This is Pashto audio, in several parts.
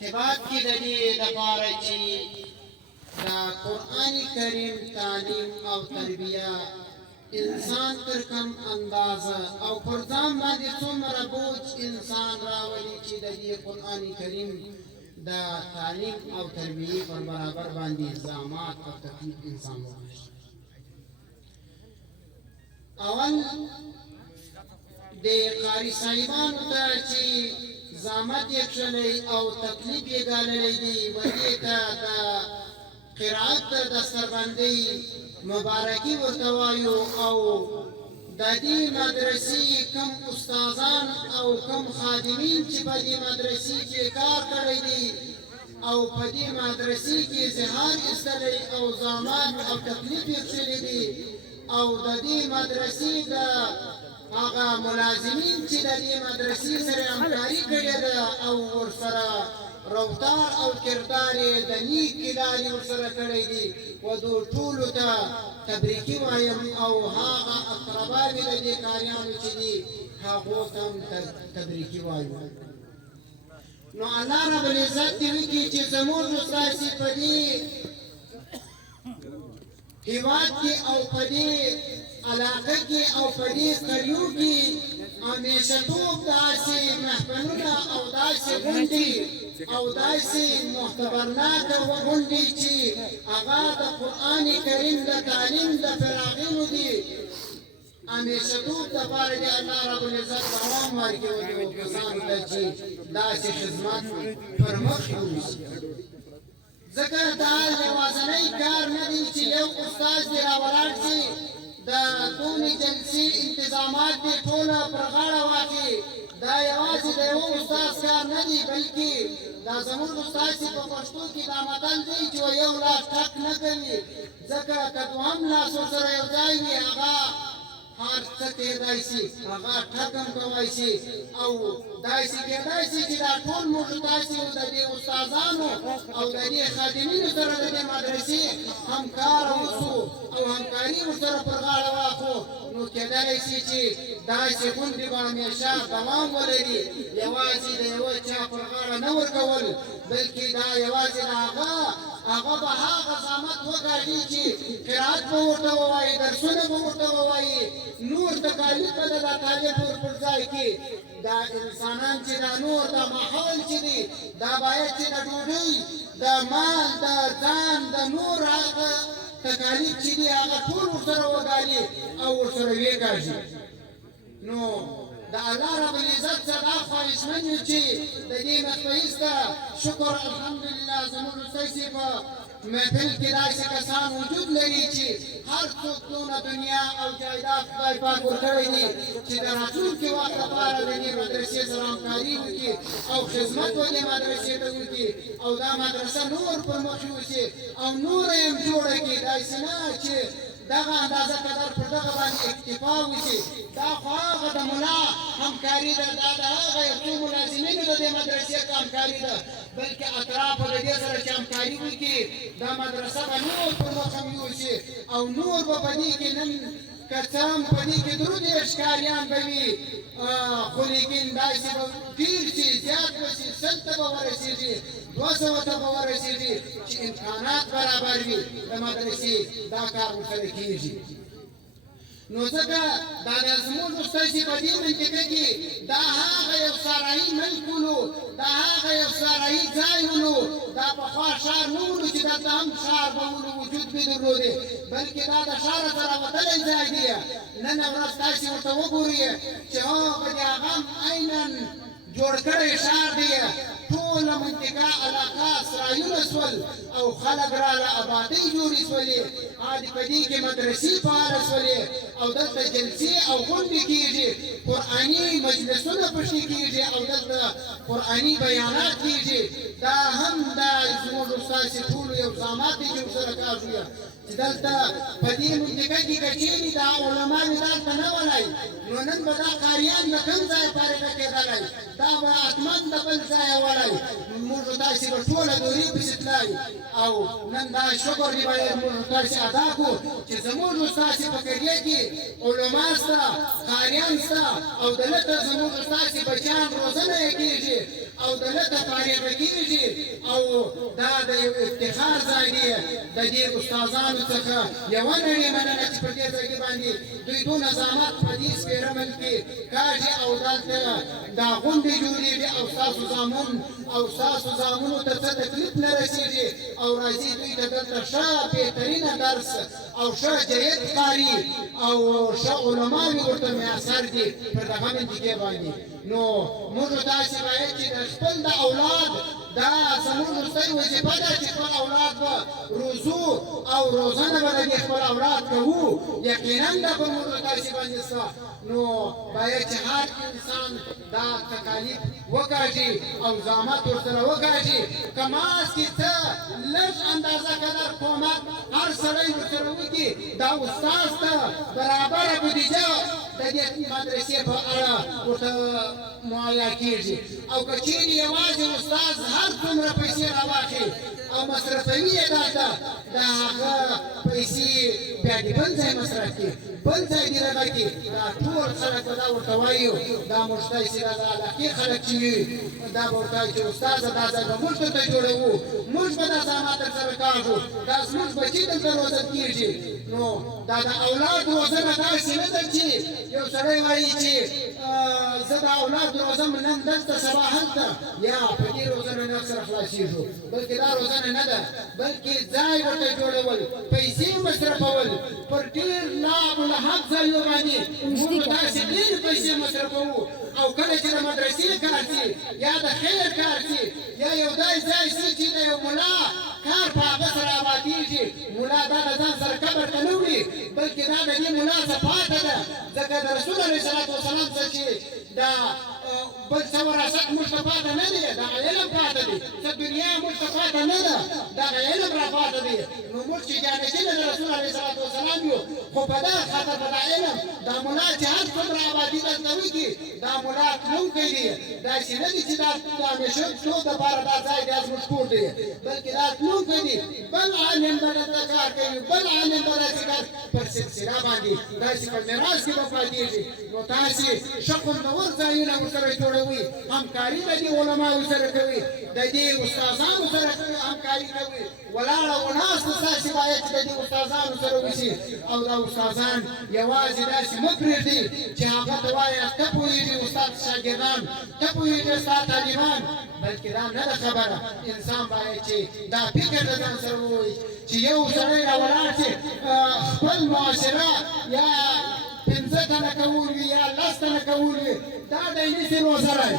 ارتباط کې د دې لپاره چې د قرآن کریم تعلیم او تربیه انسان تر کم اندازه او پر ځان باندې څومره بوج انسان راولي چې د دې قرآن کریم د تعلیم او تربیه پر برابر باندې الزامات او تکلیف انسان وکړي. اول د قاری صاحبانو ته چې زحمت یې کړی او تکلیف یې ګاللی دی ودې ته د قرائت د دستربندۍ مبارکي ورته وایو او د دې مدرسې کوم استادان او کوم خادمین چې په دې مدرسې کې کار کړی دی او په دې مدرسې کې زهار ایستلی او زحمت او تکلیف یې کړی دی او د دې مدرسې د هغه ملازمین چې د دې مدرسې سره همکاري کړې ده او ورسره روتار او کردار یې د نیک کردار یې ورسره کړی دی و دو ټولو ته تبریکي وایم او هغه اقربا مې د دې کاریانو چې دي هغو ته هم تبریکي وایم. نو الله رب العزت دې وکړي چې زموږ ستاسې په دې هیواد کې او په دې علاقه کې او په دې قریو کې همیشه توب داسې محفلونه او داسې غونډې او داسې معتبرناکه غونډې چې هغه د قرآن کریم د تعلیم د فراغینو دي همیشه توب دپاره د الله رب العزت دوام ورکړي دغو کسانو ته چې داسې خدمت پر مخ یوسي. ځکه دا یوازینی کار نه دی چې یو استاد دې راولاړ شي د ټولې جلسې انتظامات دې ټوله پر غاړه واخلي. دا یوازې د یو استاد کار نه دی بلکې دا زموږ استاد چې په پښتو کې دا متل دی چې یو لاس ټک نه کوي ځکه که دوهم لاس ورسره یو ځای وي هغه هر څه کېدای شي هغه ټک هم کولی شي او داسې کېدای شي چې دا ټول موږ تاسې د دې استادانو او د دې خادمینو سره د دې مدرسې همکار اوسو او همکاري ورسره پر غاړه واخلو نو کېدای شي چې داسې غونډې به همیشه دوام ولري یوازې د یوه چا پر غاړه نه ورکول بلکې دا یوازې د هغه به هغه زحمت وګاټي چې قرائت به ورته ووایي درسونه به ورته ووایي نور تکالیف به د طالب پر ځای کې دا انسانان چې دا نور دا ماحول چې دی دا باید چې د ډوډۍ د مال د ځان د نور هغه تکالیف چې دی هغه ټول ورسره وګالي او ورسره ویګاږي. نو د الله رب العزت څخه دا خواهشمند یو چې د دې مخبهیز ته شکر الحمدلله زموږ ستاسې په محفل کې داسې کسان وجود لري چې هر څوک دونه دنیا او جایداد خدای پاک ورکړی دی چې د راتلونکي وخت لپاره د دې مدرسې سره همکاري وکړي او خدمت و دې مدرسې ته وکړي او دا مدرسه نور پر مخ یوسي او نوره یې هم جوړه کړي. داسې نه چې دغه اندازه قدر پر دغه باندې اکتفا وشي. دا خو هغه د ملا همکاري ده دا د هغه یو څو ملازمینو د دې مدرسې همکاري ده بلکې اطرافو د دې سره چې همکاري وکړي دا مدرسه به نور پر مخ هم یوسي او نور به په دې کې نن که څه هم په دې کې درود ښکاریان به وي خو لیکن داسې به ډېر شي زیات به شي 100 ته به ورسېږي 200 ته به ورسېږي چې امکانات برابر وي د مدرسې دا کار ورسره کېږي. نو ځکه دا د زموږ ستاسې په دې منطقه کې دا هغه یو سرایي ملک ولو دا هغه یو سرایي ځای ولو دا پخوا ښار نه ولو چې دلته هم ښار به ولو وجود به درلودې بلکې دا د ښاره سره وتلی ځای دی. نن ورځ تاسې ورته وګورئ چې په دې هغه هم عینا جوړ کړی ښار دی ټوله منطقه علاقه سرایونه سول او خلک راله آبادۍ جوړې سولې په دې کې مدرسې فعاله سولې او دلته جلسې او غونډې کېږي قرآني مجلسونه پکې کېږي او دلته قرآني بیانات کېږي. دا هم دا زموږ ستاسې ټولو یو زحمت دی چې ورسره کار شوی چې دلته په دې منطقه کې که چېرې دا علما مې دلته نه ولی نو نن به دا قاریان له کوم ځایه فارغه کېدلی دا به حتما د بل ځایه ولی موږ تاسې به ټوله دورې پسې تللی او نن دا شکر دی باید موږ تاسې ادا کړو چې زموږ ستاسې په قریه کې علما شته قاریان شته او دلته زموږ ستاسې بچیان روزنه یې کېږي او د لته فارغ کېږي او دا د یو افتخار ځای دی د دې استادانو څخه یوه نړۍ مننه چې په دې ځای کې باندې دوی دونه زحمت په دې سپېره ملک کې کاږي او دلته دا غونډې جوړېږي او ستاسو زامن او ستاسو زامنو ته څه تکلیف نه رسېږي او راځي دوی ته دلته ښه بهترینه درس او ښه جید قاري او ښه علماوې ورته میسر دي پر دغه منطقې باندې نو موږ تاسې باید چې د خپل د اولاد دا زموږ وروستۍ وظیفه ده چې خپل اولاد به روزو او روزنه به د دې خپل اولاد کوو یقینا دا به موږ تاسې باندې سته نو باید چې هر انسان دا تکالیف وکاږي او زحمت ورسره وکاږي که ماس کې څه لږ اندازه قدر کومک هر سړی ورسره وکړي دا استاذ ته برابره بودیجه د دې مدرسې په اړه ورته معایا کېږي او که چېرې یوازې استاذ هر څومره پیسې راواخلي او مصرفوي یې دلته د هغه پیسې بیا دې بل ځای مصرف کړي بل ځای دې رغه کړي دا ټول خلک به دا ورته وایو دا موږ تاسې دا د علاقې خلک چې وي دا به ورته وایي چې استاذه دا ځای به موږ درته جوړوو موږ به دا زحمت درسره کاږو دا زموږ بچي دلته روزل کېږي نو دا د اولاد روزنه داسې نه ده چې یو سړی وایي چې زه د اولاد روزم نن دلته سبا هلته یا په دې روزنه نه سره خلاصېږو بلکې دا روزنه نه ده بلکې ځای ورته جوړول پیسې مصرفول پر ډېر ناملحق ځایو باندې موږ داسې ډېرې پیسې مصرفوو او کله چې د مدرسې کار شي یا د خیر کار شي یا یو داسې ځای شي چې د یو ملا کار په هغه سره آبادېږي ملا دا د ځان سره قبر ته نه وړي بلکې دا د دې ملا څه پاته ده ځکه د رسول علیه صلات وسلام څه چې دا بل څه وراثت موږ ته پاته نه دی دغه علم پاته دی څه دنیا موږ ته پاته نه ده دغه علم را پاته دی نو موږ چې جانشینه د رسول علیه صلات وسلام یو خو په دغه خاطر په دا علم دا ملا چې هر څومره آبادي دلته وکړي دا ملا تلونکی دی داسې نه دي چې دا همیشه ټول دپاره دا ځای دی زموږ کور دی بلکې دا تلونکی دی بل عالم به دلته کار کوي بل عالم به داسې کار پر سلسله باندې داسې په میراث کې به پاتېږي نو تاسې ښه خوندور ځایونه ورسره جوړوئ همکاري د دې علماو سره کوئ د دې استادانو سره همکاري کوئ ولاړه وناستو تاسې باید چې د دې استادانو سره وشي او دا استادان یوازې داسې مه پرېږدئ چې هغه ته وایاست ته پوهېږي استاد شاګردان ته پوهېږي ستا طالبان بلکې دا نه ده خبره انسان باید چې دا فکر د ځان سره ووایي چې یو سړی راولاړ چې خپل معاشره یا 15 تنه کول وي یا 10 تنه کول وي دا دی نشي روزلی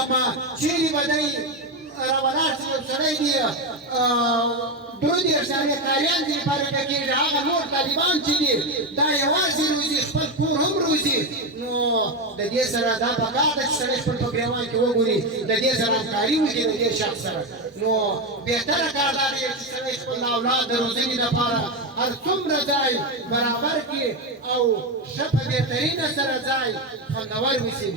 اما چیرې به دی راولاړ چې یو سړی دی 2 ساړه کاریان دي لپاره کېږي هغه نور طالبان چې دي دا یوازې روزي خپل کور هم روزي نو د دې سره دا پکار ده چې سړی خپل په ګریوان کې وګوري د دې سره همکاري وکړي د دې شخص سره نو بهتره کار دا دی چې سړی خپل اولاد د روزنې لپاره هر څومره ځای برابر کړي او ښه په بهترینه سره ځای خوندور وشي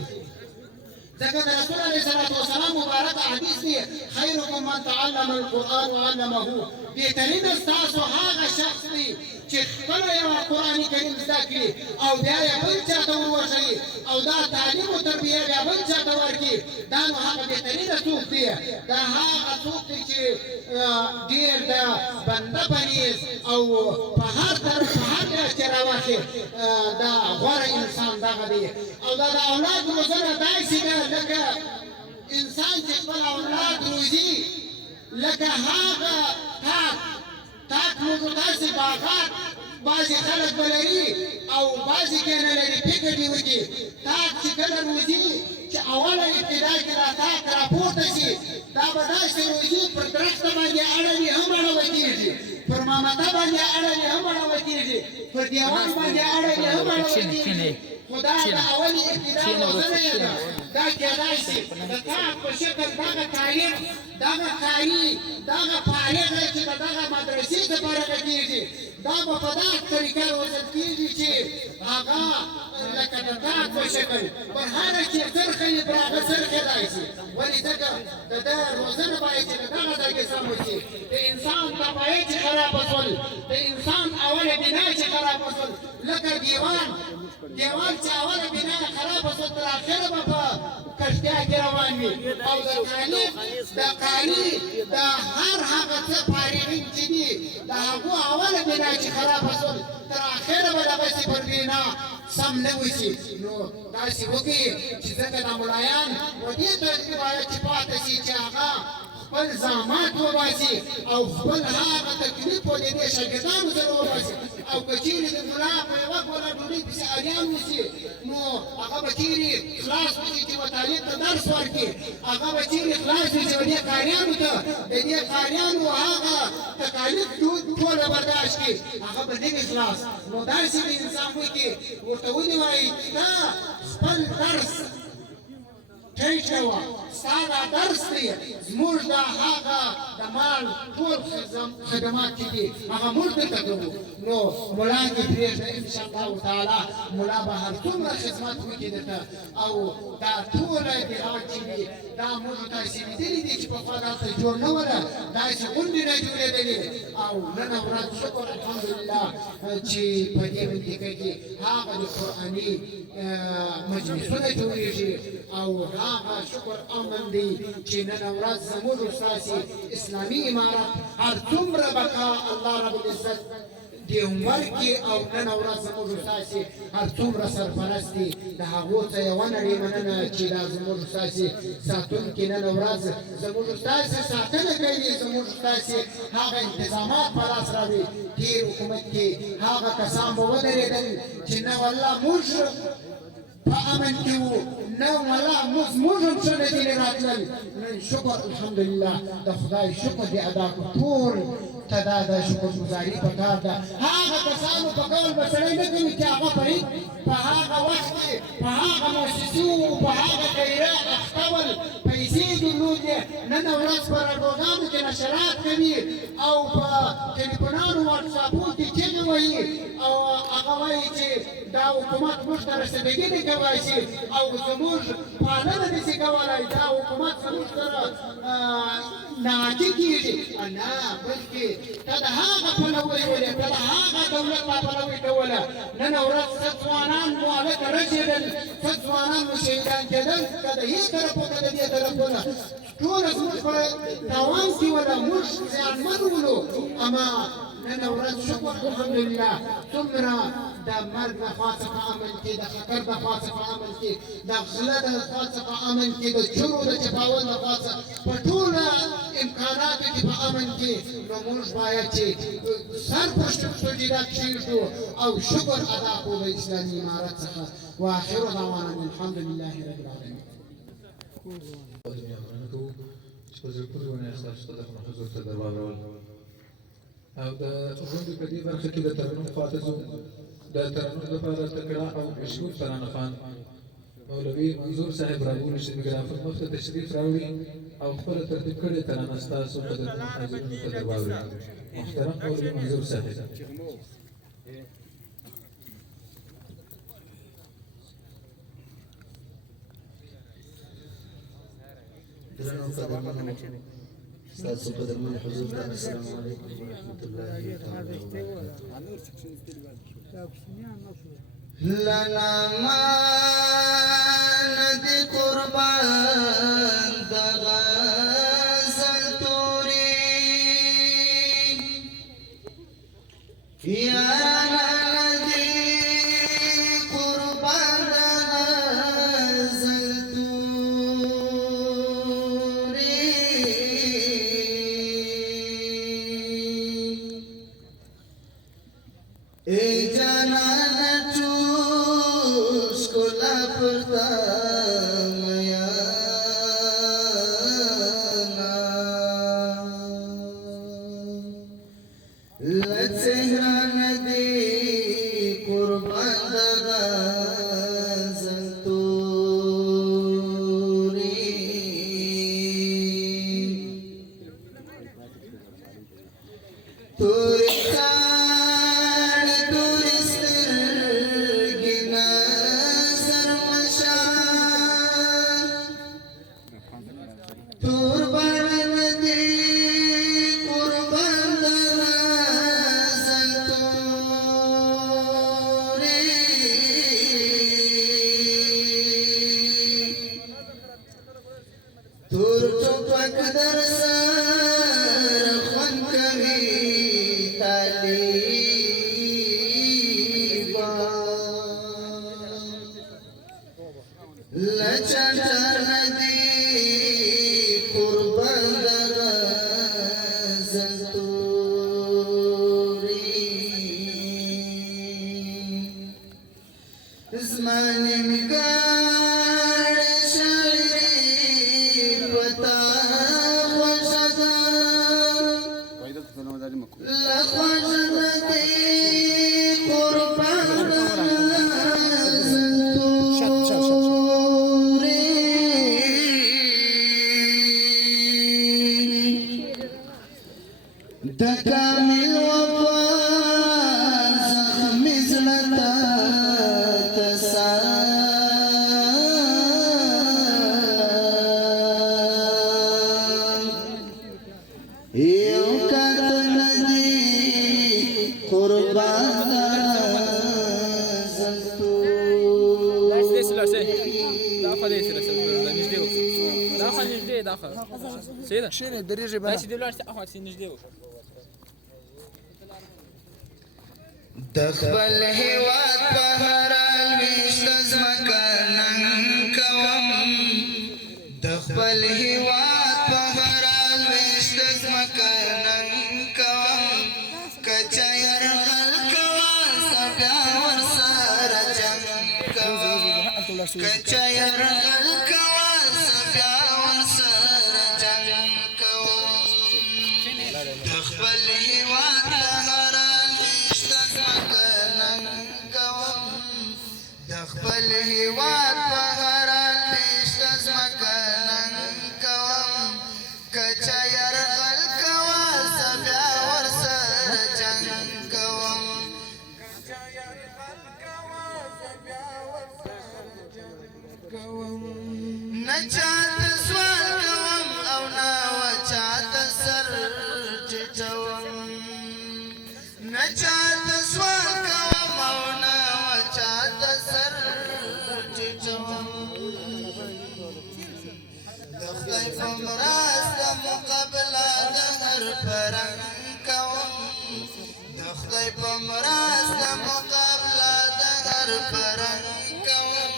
ذكر رسول الله صلى الله عليه وسلم مبارك حديث دی خيركم من تعلم القرآن وعلمه بهترین استاسو هغه شخص دی چې خپل یو قرآن کریم زده کړي او بیا یې بل چاته وروښيي او دا تعلیم او تربیه بیا بل چاته ورکړي دا نو هغه بهترینه څوک دی دا هغه څوک دی چې ډېر د بنده پنیز او په هر طرف په هر ځای چې راوخي دا غوره انسان دغه دی او دا د اولاد روزنه داسې ده لکه انسان چې خپل اولاد روزي لکه هغه تاک موږ داسې باغات بعضې خلک به لري او بعضې کې نه لري فکر دې وکړي تاک چې کله روزي چې اوله ابتدا کې دا تاک راپورته شي دا به داسې روزي پر درخته باندې اړوي هم اړوه کېږي پر مامته باندې اړوي هم اړوه کېږي پر دیوال باندې اړوي هم اړوه کېږي خدا د اولې ابتدا روزنه یې ده دا کېدای شي د تاک په شکل دغه تعلیم دغه کاري دغه فارغ دی چې د دغه مدرسې دپاره کېږي دا به په دغه طریقه روزل کېږي چې هغه لکه د تاک په شکل پر هره چې څرخه یې پر هغه څرخېدای شي ولې ځکه د ده روزنه باید چې د دغه ځای کې سم وشي د انسان طبایع چې خرابه شول د انسان اوله بنا چې خرابه شول لکه دیوال چې اوله بنا یې خرابه شول تر اخره به په رښتیا کې روان وي او د طالب د قاري د هر هغه څه فارغین چې دي د هغو اوله بنا چې خرابه شول تر اخره به دغسې پر بنا سم نه وشي نو داسې وکړي چې ځکه د ملایان و دې ترتیب باید چې پاتې شي چې هغه خپل زامات وباسي او خپل هغه تکلیف و د دې شاګردانو سره وباسي او که چیرې د ملا په یوه ګوله ډوډۍ پسې اریان وشي نو هغه به چیرې خلاص وشي چې به طالب ته درس ورکړي هغه به چیرې خلاص وي چې به دې قاریانو ته د دې قاریانو هغه تکالیف ټوله برداشت کړي هغه به نه وي خلاص نو داسې د انسان وکړي ورته ونیوایي دا خپل درس ټیټ کوه ستا دا درس دی زموږ دا هغه د مال ټول خدمات چې دي هغه موږ درته کوو نو ملا دې پرېږده انشاءالله تعالی ملا به هر څومره خدمت وکړي درته او دا ټوله دغه چې دي دا موږ تاسې لیدلي دي چې پخوا دلته جوړ نه وله داسې غونډې نه جوړېدلې او نن ورځ شکر الحمدلله چې په دې منطقه کې هغه د قرآني مجلسونه جوړېږي او هغه شکر امن دی چې نن ورځ زموږ ستاسې اسلامي امارت هر څومره بقا الله رب العزت دې عمر کې او نن ورځ زموږ ستاسې هر څومره سرپرست دي د هغو څه یوه نړۍ مننه چې دا زموږ ستاسې ساتونکي نن ورځ زموږ ستاسې ساتنه کوي زموږ ستاسې هغه انتظامات په لاس راوړي تېر حکومت کې هغه کسان به ودرېدل چې نه والله موږ په امن کې وو نه والله موږ هم ښه نتیجې راتلل نن شکر الحمدلله د خدای شکر دې ادا کړو ټول ته دا د شکرګزاري پکار ده هغه کسانو په قول به سړی نه کوي چې هغه په هغه وخت کې په هغه مؤسسو په هغه دایره اخته ول پیسې درلودې نن ورځ په راډیوګانو کې نشرات کوي او په ټلیفونانو واټساپونو کې چیغې وهي او هغه وایي چې دا حکومت موږ ته رسېدګي نه کولی شي او زموږ پالنه نشي کولی دا حکومت زموږ سره ناجي کېږي نه بلکې ته د هغه پلوۍ ولې ته د هغه دولت لا پلوۍ کوله نن ورځ څه ځوانان مواله ته رسېدل څه ځوانان مشهیدان کېدل که د هې طرفو که د دې طرفونه ټوله زموږ په تاوان کې وله موږ زیانمن ولو اما نن ورځ شکر الحمدلله څومره د مرګ د خوا څخه امن کې د خطر د خوا څخه امن کې د غله د خوا څخه امن کې د چورو د چپاول د خوا څخه په ټوله امکاناتو کې په امن کې نو موږ باید چې سر په سجده کښېږدو او شکر ادا کړو د اسلامي امارت څخه واخر دعوانا الحمد لله رب العالمین چې په زړه پورې ونه اخلاص ته د حضور ته درواړول او د غونډې په دې برخه کې د ترنم خواته ځو د ترنم لپاره تکړه او مشهور ترانهخوان مولوي منظور صاحب راغلي چې میکروفون مخ ته تشریف راوړي او خپله ترتیب کړې ترانه ستاسو قدرمنو حاضرینو ته درواړي محترم مولوي منظور صاحب ستاسو قدرمن حضور ته السلام علیکم ورحمۃ اللہ تعالی وبرکاتہ لنا ما ندی قربان دغه سلطوري یارا ندی قربان دغه سلطوري ای جانان چوس کولا پرتا میا تکامل وفا زخمی زلتا تسان یو کات ندی قربان زلتو شنو دريجي بنا دخبل هوات بهرال ویشت زمکانن کوم دخبل هوات بهرال ویشت زمکانن کوم کچا يرغل کوان سبیا ورسر جنگ کوم کچا يرغل کوان سبیا ورسر جنگ کوم دخبل هوات بهرال دخبل هوات بهرال ویشت زمکانن کوم کچا يرغل کوان سبیا ورسر جنگ کوم نچات سوال کوم او نا وچات سر ټټوم نچات سوال کوم او نا وچات سر ټټوم د خدای په مرسته مقابله د هر فرنګ کوم د خدای په مرسته مقابله د هر فرنګ کوم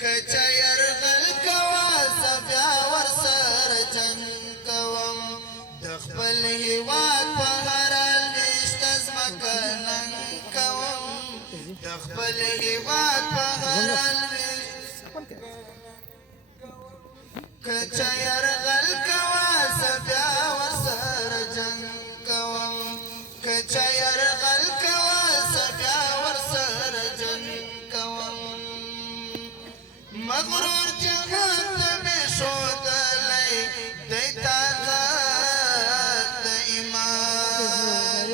کچا يرغل کوا سبیا ورسر جنگ کوم د خپل هیواد په هرال ویشت زمکانن کوم د خپل هیواد په هرال کچا يرغل کوا سبیا ورسر جنگ کوم کچا يرغل کوا سبیا ورسر جنگ کوم مغرور جهان میں شودلئی دیتا د ایمان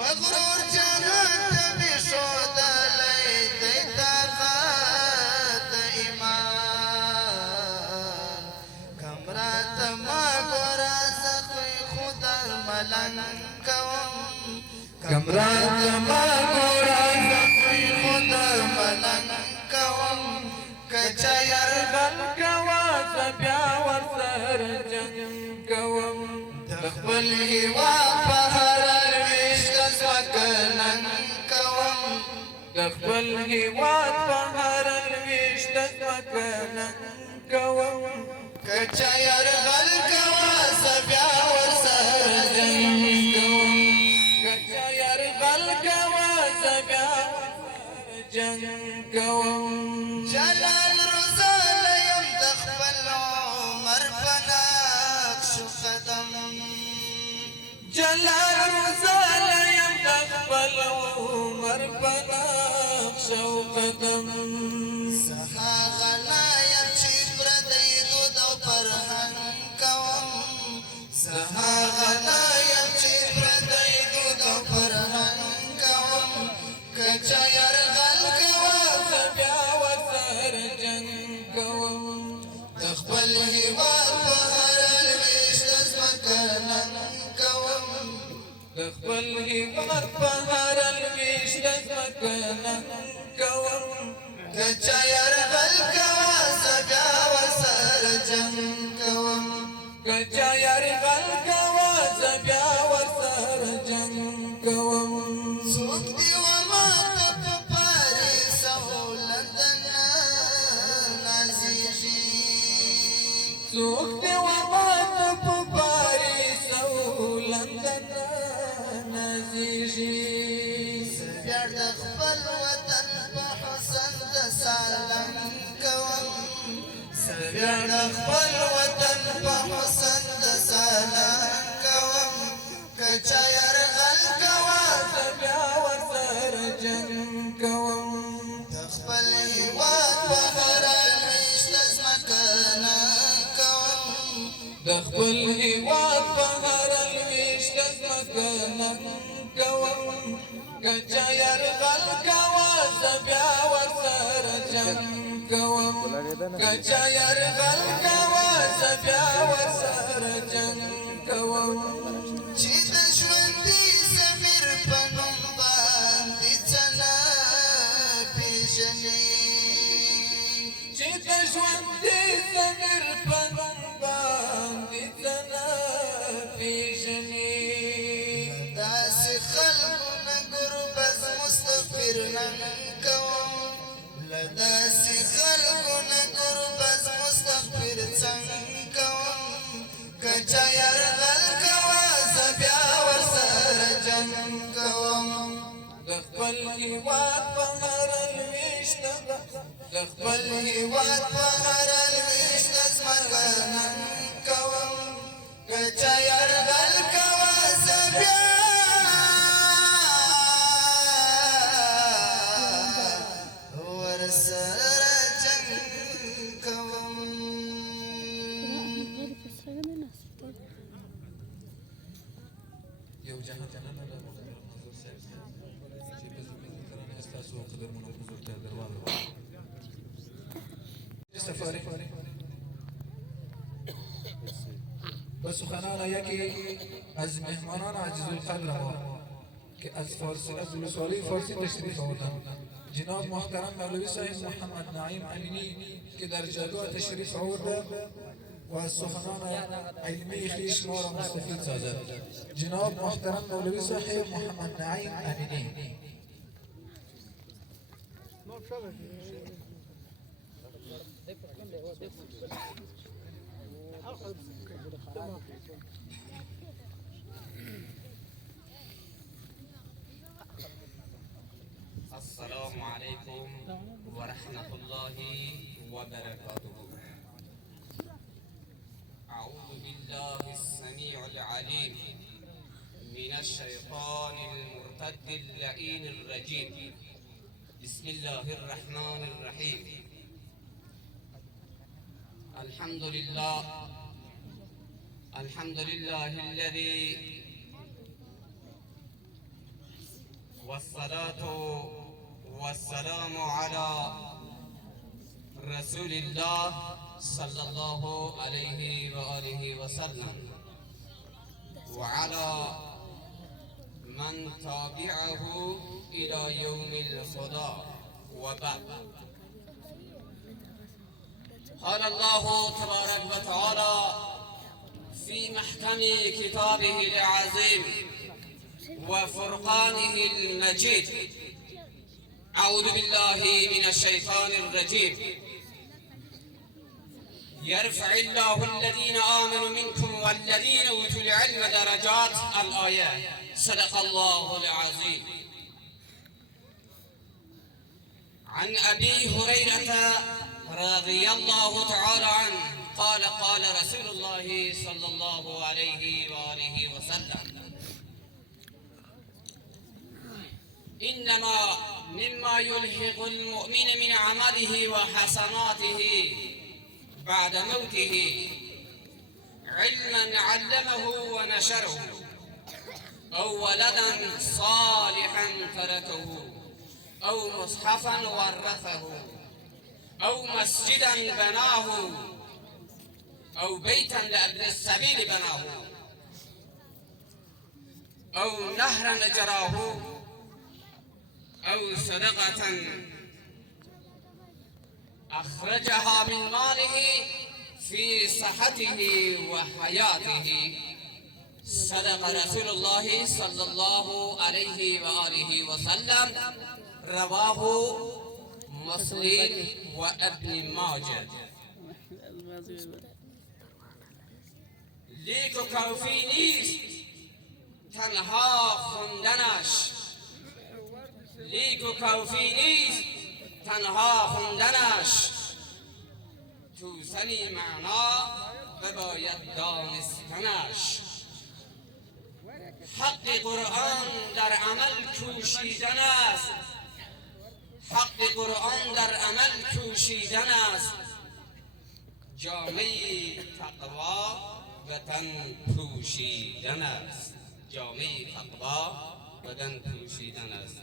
مغرور جهان میں شودلئی دیتا د ایمان کمرات ما ګورا زخوی خدا ملنګ کوم کمرات ما ګورا زخوی خدا ملنګ کوم کچا يرغل کوا سبیا ورسر جنگ کوم دخبل هوات بهرال ویشت زمکانن کوم دخبل هوات بهرال ویشت زمکانن کوم کچا يرغل کوا سبیا ورسر جنگ کوم کچا يرغل کوا سبیا جنگ کوم جلال رسال یم دخبل عمر بنقش قدم جلال رسال یم دخبل عمر بنقش قدم سها غلا یم چی پردی دود و پرهن کوم سها غلا یم چی پردی دود و پرهن کوم کچا يرغل کوا سبیا ورسر جنگ کوم دخبل هوات بهرال ویشت زمکانن کوم دخبل هوات بهرال ویشت زمکانن کوم کچا يرغل کوا سبیا ورسر جنگ کوم کچا يرغل کوا سبیا ورسر جنگ کوم څوک دی وما ته پاره سهولندن نازیږي څوک دی وما ته پاره سهولندن نازیږي بیا د خپل وطن په حسن د سالم کوم کچا یرغل کوا زبیا ورسر جنگ کوم کچا یرغل کوا زبیا ورسر جنگ کوم چې د ژوندي ضمیر په نوم باندې څه نه پېژنې چې د ژوندي ضمیر په نوم باندې څه نه پېژنې داسې خلکو نه ګربز مستغفر نن کوم له داسې خلکو نه ګربز مستغفر څنګه کوم که چا یرغل کوه زه بیا ورسره جنګ کوم د خپل هېواد په هر لویشت د خپل هېواد په هره لویشت ځمکه نن کوم که چا یرغل کوه زه بیا ورسره جنګ کوم یو جهان جنانه د محترم منظور صاحب چې په زمینه ترانه ستاسو قدرمنو حضور ته درواغ سفاره و سخنان یکی از مهمانان عزیز القدر ما که از ولسوالی فارسی تشریف آوردند جناب محترم مولوی صاحب محمد نعیم امینی که در جایگاه تشریف آورده و از سخنان علمی خویش ما را مستفید سازد جناب محترم مولوی صاحب محمد نعیم امینی السلام عليكم ورحمة الله وبركاته. أعوذ بالله السميع العليم من الشيطان المرتد اللئيم الرجيم. بسم الله الرحمن الرحيم. الحمد لله الذي والصلاة والسلام على رسول الله صلى الله عليه وآله وسلم وعلى من تابعه إلى يوم الخدا وبعد. قال الله تبارك وتعالى في محكم كتابه العظيم وفرقانه المجيد: أعوذ بالله من الشيطان الرجيم. يرفع الله الذين آمنوا منكم والذين أوتوا العلم درجات. الآية. صدق الله العظيم. عن أبي هريرة رضي الله تعالى عنه قال قال رسول الله صلى الله عليه وآله وسلم: إنما مما يلحق المؤمن من عمله وحسناته بعد موته علما علمه ونشره، أو ولدا صالحا تركه، أو مصحفا ورثه، أو مسجدا بناه، أو بيتا لأبن السبيل بناه، أو نهرا جراه، أو صدقة أخرجها من ماله في صحته وحياته. صدق رسول الله صلى الله عليه وآله وسلم. رواه مسلم وابن ماجه. لیک و کافی نیست تنها خوندنش، لیک و کافی نیست تنها خوندنش، توسنی معنا بباید دانستنش. حق قرآن در عمل کوشیدن است، حق قرآن در عمل کوشیدن است. جامعه تقوا و تن پوشیدن است، جامعه تقوا بدن پوشیدن است.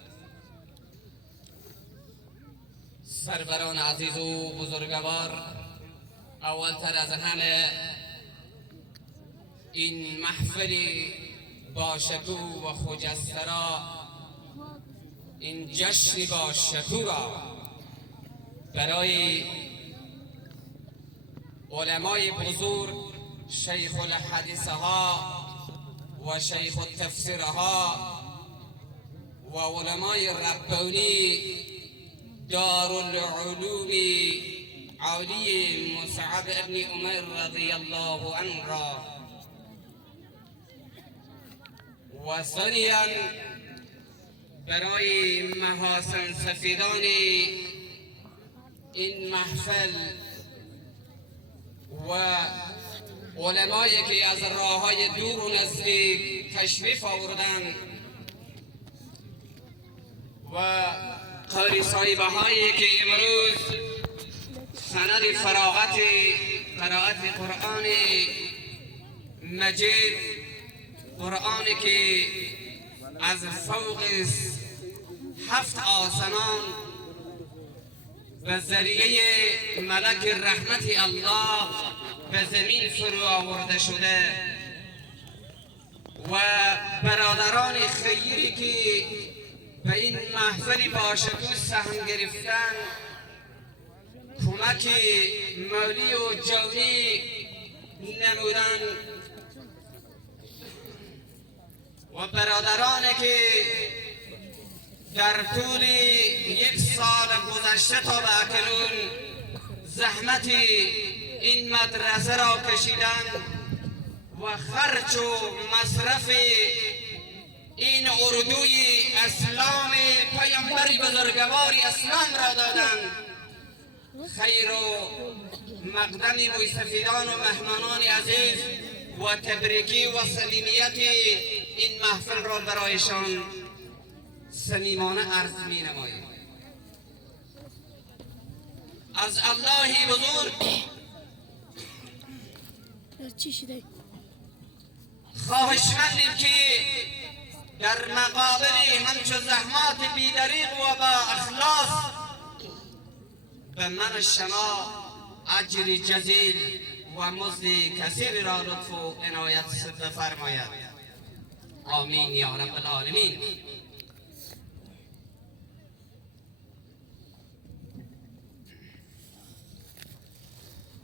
سروران عزیز و بزرگوار، اولتر از همه این محفلی با شکوه و خجسته را، این جشن با شکوه را برای علمای بزرگ، شیخ الحدیث ها و شیخ التفسیر ها و علمای ربانی دارالعلوم عالی مصعب ابن عمر رضی الله عنه را، و ثانیاً برای محاسن سفیدان این محفل و علمایی که از راه‌های دور و نزدیک تشریف آوردند و قاری صاحبهایی که امروز سند قرائت قرآن مجید، قرآنی که از فوق 7 آسمان به ذریعه ملک رحمت الله به زمین فرو آورده شده، و برادران خیری که به این محفل باشکوه سهم گرفتن، کمک مالی و جانی نمودن، و برادرانی که در طول 1 سال گذشته تا به اکنون زحمت این مدرسه را کشیدند و خرج و مصرف این اردوی اسلام پیامبر بزرگوار اسلام را دادند. خیر و مقدم موسفیدان و مهمانان عزیز و تبریکی و صمیمیت این محفل را برایشان صمیمانه عرض می نماییم. از الله بزرگ خواهشمندیم که در مقابل همچو زحمات بیدریق و با اخلاص به من شما اجر جزیل و مزد کثیر را لطف و عنایت بفرماید. آمین یا رب العالمین.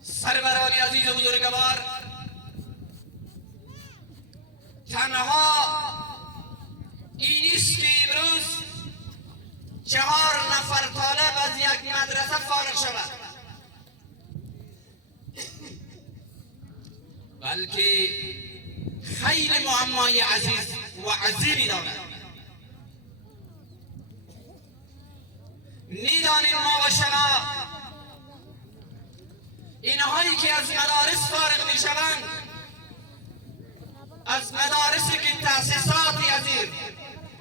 سروران عزیز و بزرگوار، تنها این نیست که امروز 4 نفر طالب از یک مدرسه فارغ شود، بلکه خیلی معمای عزیز و عظیمی دارد. میدانیم ما و شما اینهایی که از مدارس فارغ می شوند، از مدارسی که تأسیساتی از این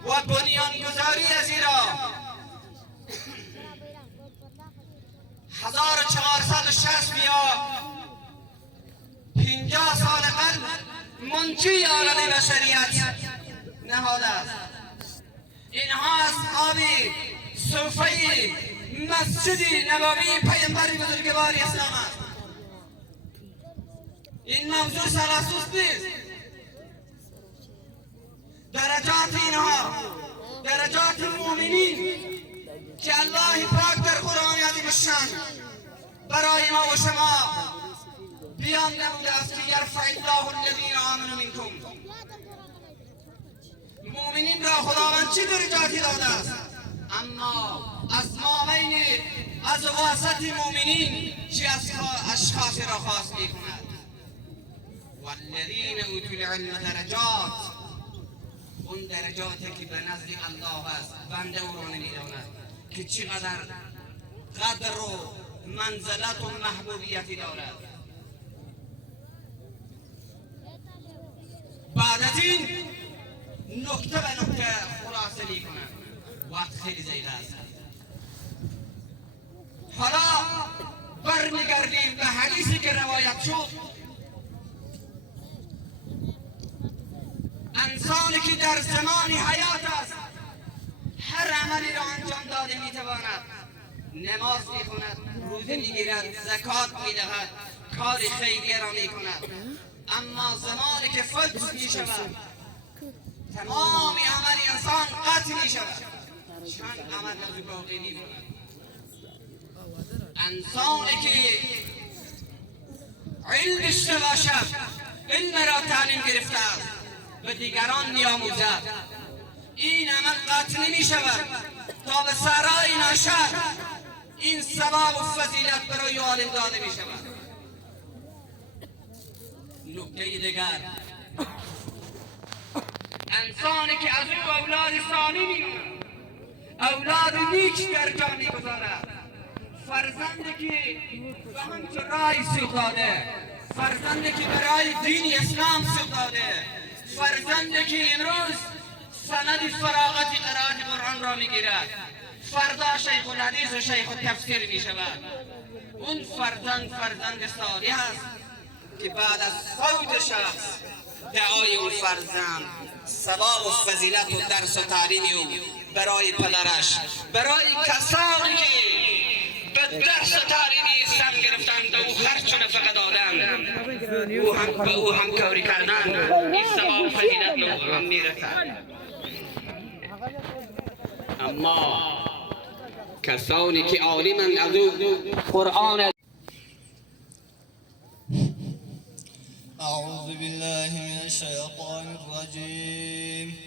و بنیانگذاری از این را 1460 یا 50 سال قبل منشی عالم بشریت نهاده است. اینها اصحاب صوفه مسجد نبوی پیامبر بزرگوار اسلام است. این موضوع سلاسوس نیست. درجات اینها، درجات المؤمنین که الله پاک در قرآن عظیم الشان برای ما و شما بیان نموده است که یرفع الله الذین آمنوا منکم. مؤمنین را خداوند چه درجاتی داده است، اما از مابین از واسط مؤمنین چه اشخاص را خاص می کند. والذین اوتوا العلم درجات، اون درجاتی که به نزد الله است، بنده او را نمی‌داند که چقدر قدر و منزلت و محبوبیتی دارد. بعد از این نکته به نکته خلاصه می‌کنم، وقت خیلی زیاد است. حالا برمیگردیم به حدیثی که روایت شد انسانی که در زمان حیات است هر عملی را انجام داده میتواند، نماز میخواند، روزه میگیرد، زکات میدهد، کار خیریه را میکند، اما زمانی که فوت میشود تمام عمل انسان قطع میشود، چند عمل از باقی میماند. انسانی که علم داشته باشد، علم را تعلیم گرفته است، به دیگران میآموزد، این عمل قطع نمی شود تا به سرای ناشر این ثواب و فضیلت برای عالم داده می شود. نکته دیگر، انسانی که از او اولاد ثانی میموند، اولاد نیک در جا میگذارد، فرزندی که به همچون رای سوق داده، فرزندی که برای دین اسلام سوق داده، فرزندی که امروز سند فراغت قرائت قرآن را میگیرد، فردا شیخ الحدیث و شیخ التفسیر میشود. اون فرزند صالح است که بعد از فوت شخص دعای اون فرزند ثواب و فضیلت و درس و تعلیم او برای پدرش، برای کسانی که به درس و تعلیم اسلام گرفتند و او خرج و نفقه دادند، به او همکاری کردند، این ثواب و فضیلت به او هم میرسد. اما کسانی که عالمند از او قرآن أعوذ بالله من الشيطان الرجيم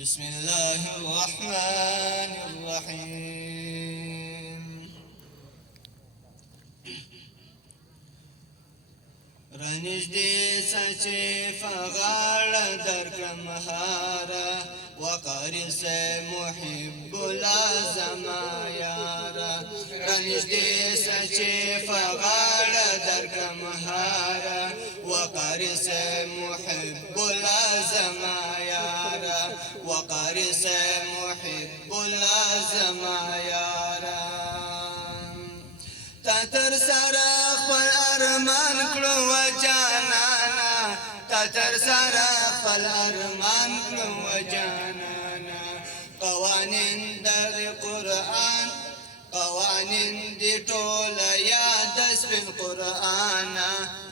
بسم الله الرحمن الرحيم رنجدي سچي فغال درك مهارة وقارس محب لازم يارا رنجدي سچي فغال درك مهارة وقارس محب لازم يارا وقارس محب لازم يارا تتر سرخ والأرمان كلو وجانانا تتر سرخ والأرمان كلو وجانانا قوانين در قرآن قوانين دي طول يا دس في القرآن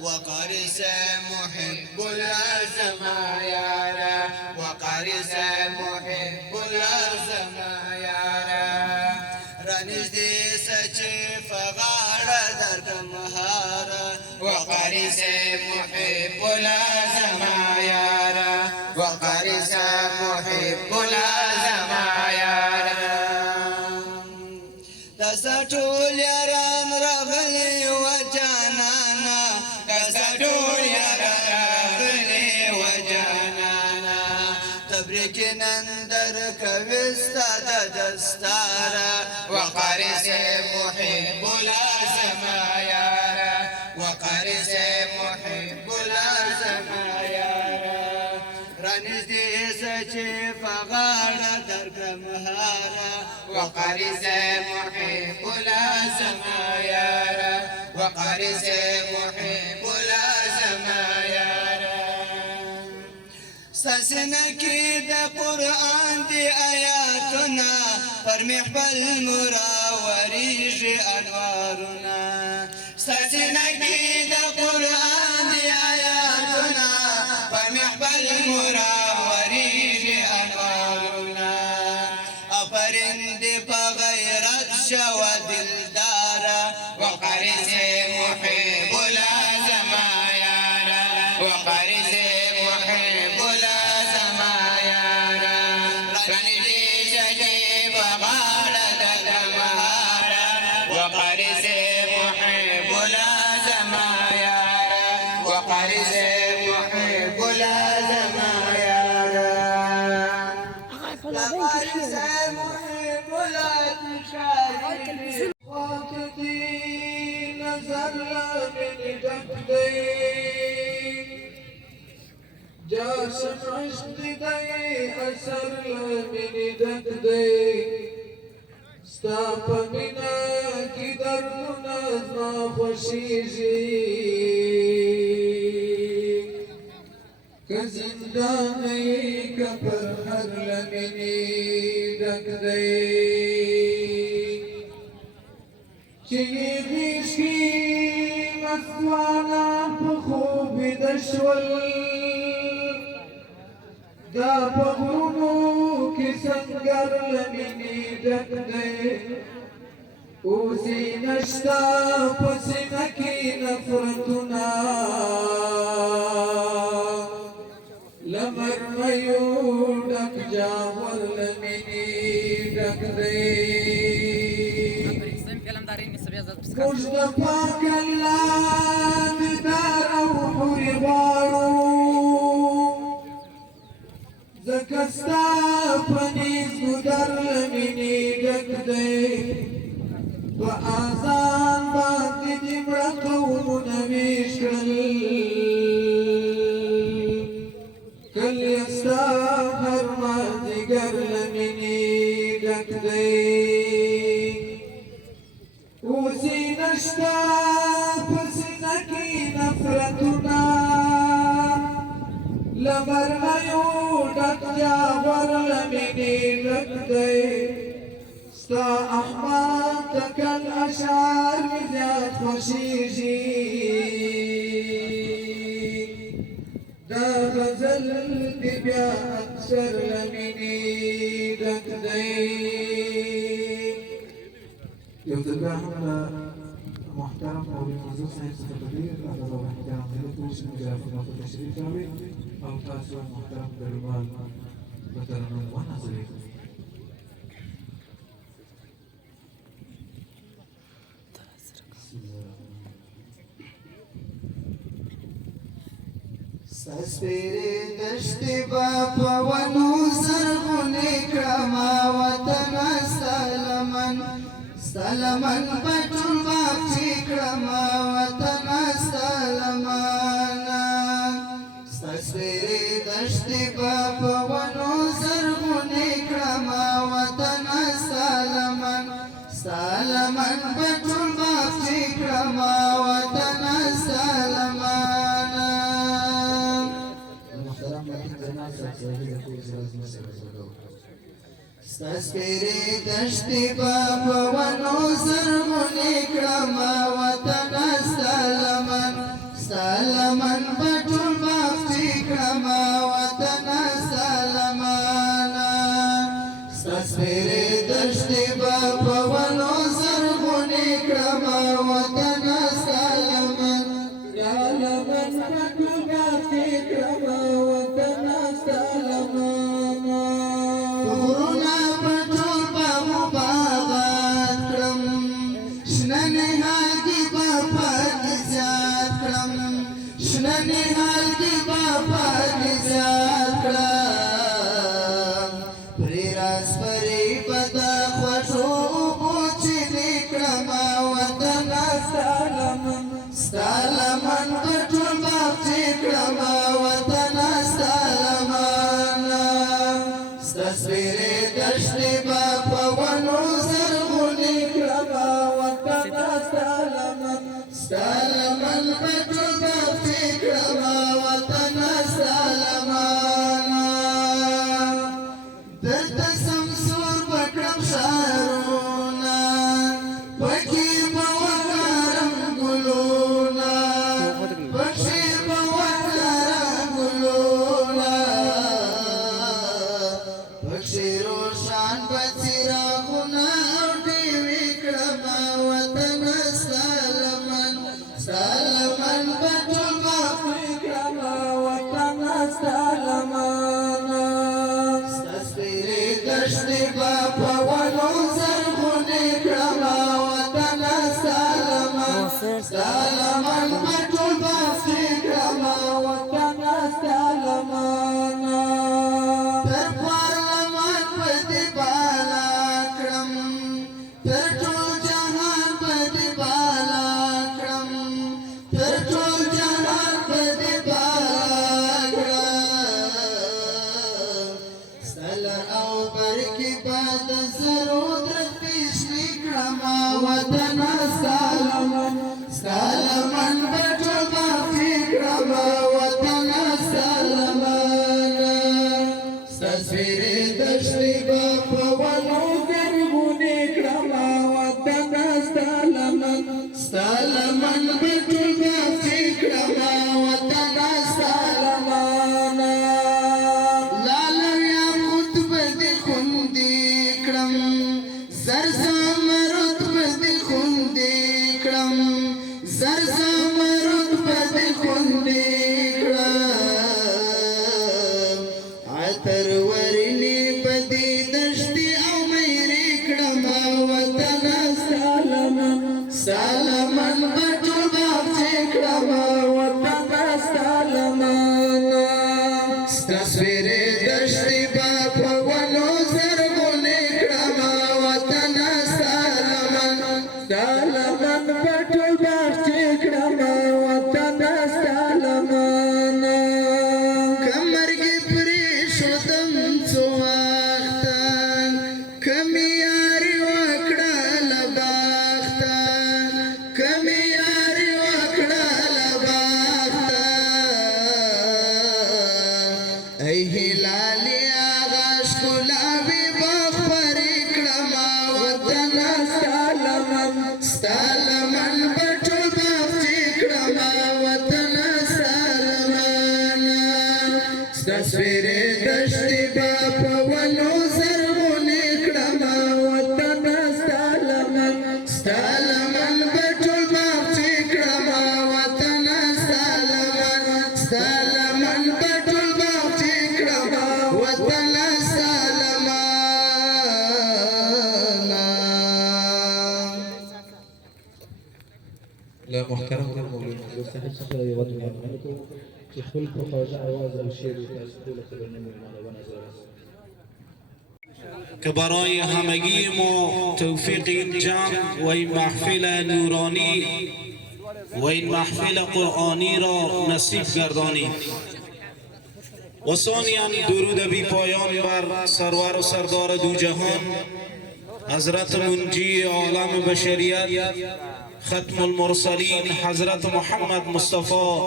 وقارس محب لازم يارا وقارس محب لازم يارا رنجدي سچي فغار درك مهارا وقارس محب لازم يارا وقارس محب لازم يارا تسطول ياران رغلي وجانانا تسطول ياران رغلي وجانانا تبرك نندرك بستاد دستارا وقارس محب لازم يارا وقارس محب لازم يارا رنجدي سچي فغار درك مهارا وقارس محب لازم يارا وقارس محب لازم يارا سسنكي دا قرآن دي آياتنا فرمح بالمراوريج أنوارنا سسنكي دا قرآن دي آياتنا فرمح بالمراوريج أنوارنا أفرند بغيرت شوى دلدارا وقارس محب لازم يارا وقارس محب لازم يارا رنجي شجيب غالة دمهارا وقارس محب لازم يارا وقارس محب لازم يارا لقارس محب لا تشارك وقتي نزل من دقدي جاسم اشتدي أسر من دقدي ستاپمنا کی دردنا زما خوشیږي که زندانی که پر هر لمنی ډک دی چې یې غیږ مسوانا په خوب ویده شول دا په غرونو کې سنګر له مینې ډک دی اوس یې نشته په سینه کې نفرتونه له مرمیو ډک جاور له مینې ډک دی موږ د پاک الله دیدار او حورې غواړو ځکه ستا په نیز ګودر له مینې ډک دی په اذان باندې دې مړه قومونه ویښ کړل کله ستا هر مازدیګر له مینې ډک دی اوس یې نشته په سینه کې نفرتونه له مرمیو ډک جاور له مینې ډک دی ستا احمد تکل اشعار مې زیات خوښېږي دا غزل دې بیا اکثر له مینې ډک دی یو ځل بیا هم له محترم مولوي منظور صاحب څخه په ډېر ادب او احترام دې ټول چې مجافرینو ته تشریف راوړي او تاسو محترم ګډونوال په ترنم ونازوئ. سپېرې دشتې به په ونو زرغونې کړمه وطنه ستا لمن ستا لمن به ټول باغچې کړمه وطنه ستا لمنه ستا سپېرې دشتې به په ونو زرغونې کړمه وطنه ستا لمن به ټول باغچې کړمه وطنه ستا لمنه ستا سپېرې دشتې به په ونو زرغونې کړمه وطنه ستا لمن به ټول باغچې کړمه وطنه ستا لمنه ستا سپېرې دشتې به په ونو زرغونې کړمه وطنه ستا لمن یا لمن به ټول باغچې کړمه وطنه ستا لمنه غرونه به ټول به مباغات کړم شنه نهالګي به پکې زیات کړم شنه نهالګي به پکې زیات کړم پرې راز پرې به د خوږو اوبو چینې کړمه وطنه ستا لمن به ټول باغچې کړمه وطنه ستا لمنه ستا سپېرې دشتې به په ونو زرغونې کړمه وطنه ستا لمن به ټول باغچې کړمه وطنه ستا لمنه درته سمسور به کړم ښارونه پکې به وکرم ګلونه پکښې به وکرم ګلونه پکښې روښان به څراغونه او ډېوې کړمه وطنه ستا لمن به ټول باغچې کړمه وطنه ستا لمنه ستا سپېرې دشتې به په ونو زرغونې کړمه وطنه ستا لمن به ټول باغچې کړمه وطنه ستا لمنه تر پارلمان به دې بالا کړم تر ټول جهان به دې بالا کړم تر ټول جهان به دې بالا کړم ستا لر او بر کې به د زرو درختې شنې کړمه وطنه ستا لمن به ټول باغچې کړمه وطنه ستا لمن تصویر دشتی با پوانو گرگونی کرما وطن استالمن استالمن بطول بافتی کرما وطن استالمن لالو یا خطب دی خوندی کرم زرزم رتب دی خوندی کرم زرزم رتب دی خوندی ترورنی بدی دشتی او میری کرما وطن استالمن استالمن بطول بافتی کرما وطن استالمن تصویر دشتی باپا ونو زرگونی کرما وطن استالمن استالمن بطول بافتی کرما وطن استالمن کمرگی شدم څو وختان کمی یاري وکړه لبختان کمی یاري وکړه لبختان ای هلالي آغاش ګلابي بخبري کړما وطن استالمن استالمن بټول بختي کړما وطن استالمن تصویر دشتی باپا ونو زرغونی کرما وطن استالمن استالمن بطول بافتی کرما وطن استالمن استالمن بطول بافتی کرما وطن استالمن لا محترم المولود صاحب صاحب يغض منكم تدخل خواجه عواز الشير تدخل خبرنامه المعنى که برای همگی ما توفیق این جمع و این محفل نورانی و این محفل قرآنی را نصیب گردانید و ثانیاً درود بی پایان بر سرور و سردار دو جهان حضرت منجی عالم بشریت ختم المرسلین حضرت محمد مصطفی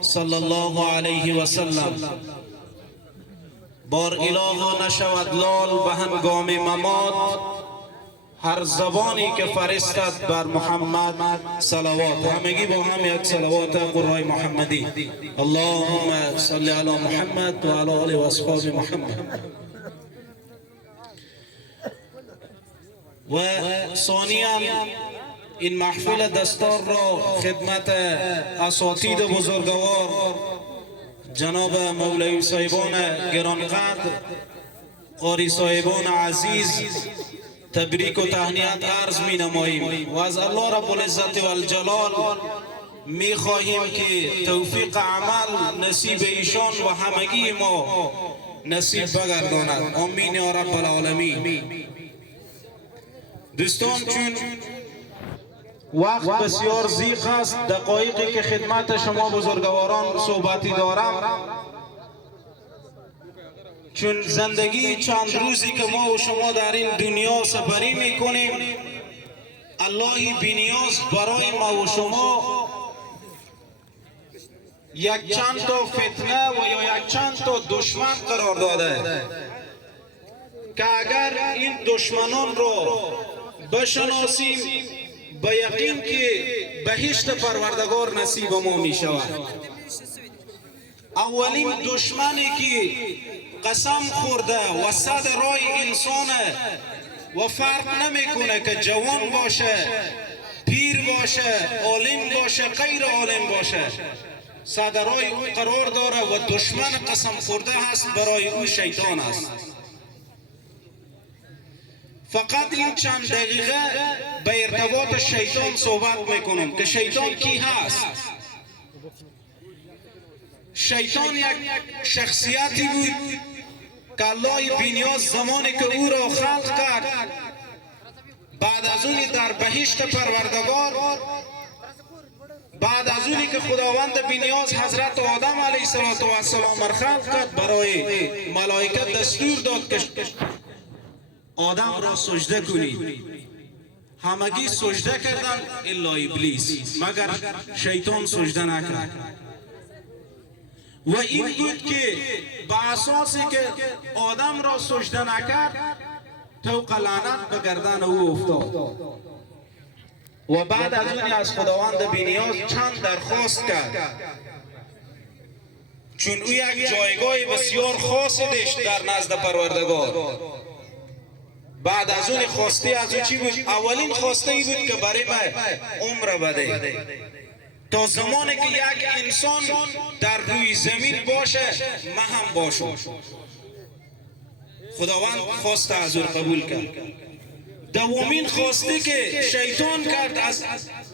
صلی الله علیه و سلم. بار اله نشود لال به هنگام ممات هر زبانی که فرستد بر محمد صلوات. همگی با هم یک صلوات قرآن محمدی. اللهم صل علی محمد و علی آله و اصحاب محمد. و ثانیاً این محفل دستار را خدمت اساتید بزرگوار جناب مولوی صاحبان گرانقدر قاری صاحبان عزیز تبریک و تهنیت عرض می نماییم و از الله رب العزت و الجلال می خواهیم که توفیق عمل نصیب ایشان و همگی ما نصیب بگرداند. آمین یا رب العالمین. دوستان، چون وقت بسیار ضیق است، دقایقی که خدمت شما بزرگواران صحبتی دارم، چون زندگی چند روزی که ما و شما در این دنیا سپری میکنیم الله بی‌نیاز برای ما و شما یک چند تا فتنه و یا یک چند تا دشمن قرار داده که اگر این دشمنان را بشناسیم به یقین که بهشت پروردگار نصیب ما می شود. اولین دشمنی که قسم خورده و صد رای انسان و فرق نمیکنه که جوان باشه، پیر باشه، عالم باشه، غیر عالم باشه، صد رای قرار داره و دشمن قسم خورده هست برای او شیطان است. فقط این چند دقیقه به ارتباط شیطان صحبت میکنم که شیطان کی هست. شیطان یک شخصیتی بود که الله بی‌نیاز زمانی که او را خلق کرد بعد از اونی در بهشت پروردگار، بعد از اونی که خداوند بی‌نیاز حضرت آدم علیه السلام را خلق کرد برای ملائکه دستور داد که آدم را سجده کنید. همگی سجده کردن الا ابلیس، مگر شیطان سجده نکرد. و این بود که با اساسی که آدم را سجده نکرد طوق لعنت به گردن او افتاد و بعد از اون از خداوند بی‌نیاز چند درخواست کرد، چون او یک جایگاه بسیار خاصی داشت در نزد پروردگار. بعد از اون خواسته از او چی بود؟ اولین خواسته ای بود که برای من عمر بده، تا زمانی که یک انسان در روی زمین باشه من هم باشم. خداوند خواسته از او قبول کرد. دومین خواسته که شیطان کرد از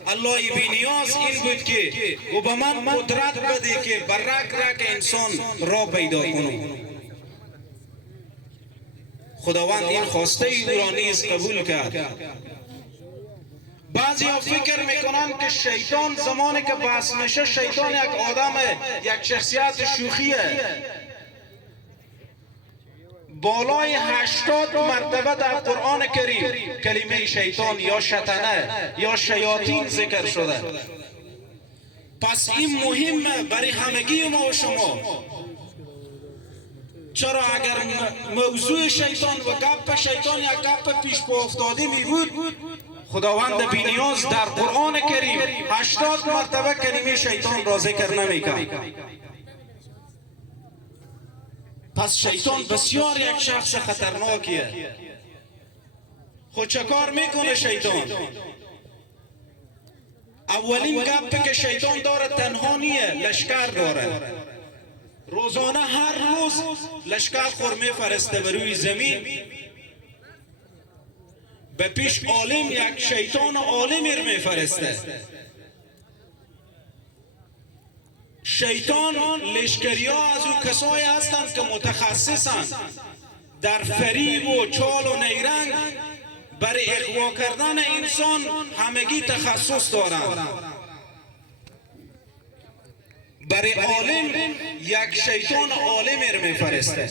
الله بی‌نیاز این بود که او به من قدرت بده که بر رگ رگ انسان را پیدا کنم. خداوند این خواسته ای او را نیز قبول کرد. بعضی ها فکر میکنن که شیطان زمانی که بحث میشه شیطان یک آدم، یک شخصیت شوخیه. بالای 80 مرتبه در قرآن کریم کلمه شیطان یا شیطانه یا شیاطین ذکر شده. پس این مهمه برای همگی ما و شما. چرا اگر موضوع شیطان و گپ شیطان یک گپ پیش پا افتاده می بود، خداوند بی‌نیاز در قرآن کریم 80 مرتبه کلمه شیطان را ذکر نمی‌کرد. پس شیطان بسیار یک شخص خطرناکیه. خود چه کار میکنه شیطان؟ اولین گپ که شیطان داره تنها نیه، لشکر داره. روزانه هر روز لشکر خور میفرسته به روی زمین، به پیش عالم یک شیطان عالم میفرسته. شیطان لشکری ها از او کسایی هستند که متخصصند در فریب و چال و نیرنگ، برای اغوا کردن انسان همگی تخصص دارند. برای عالم یک شیطان عالم میفرسته،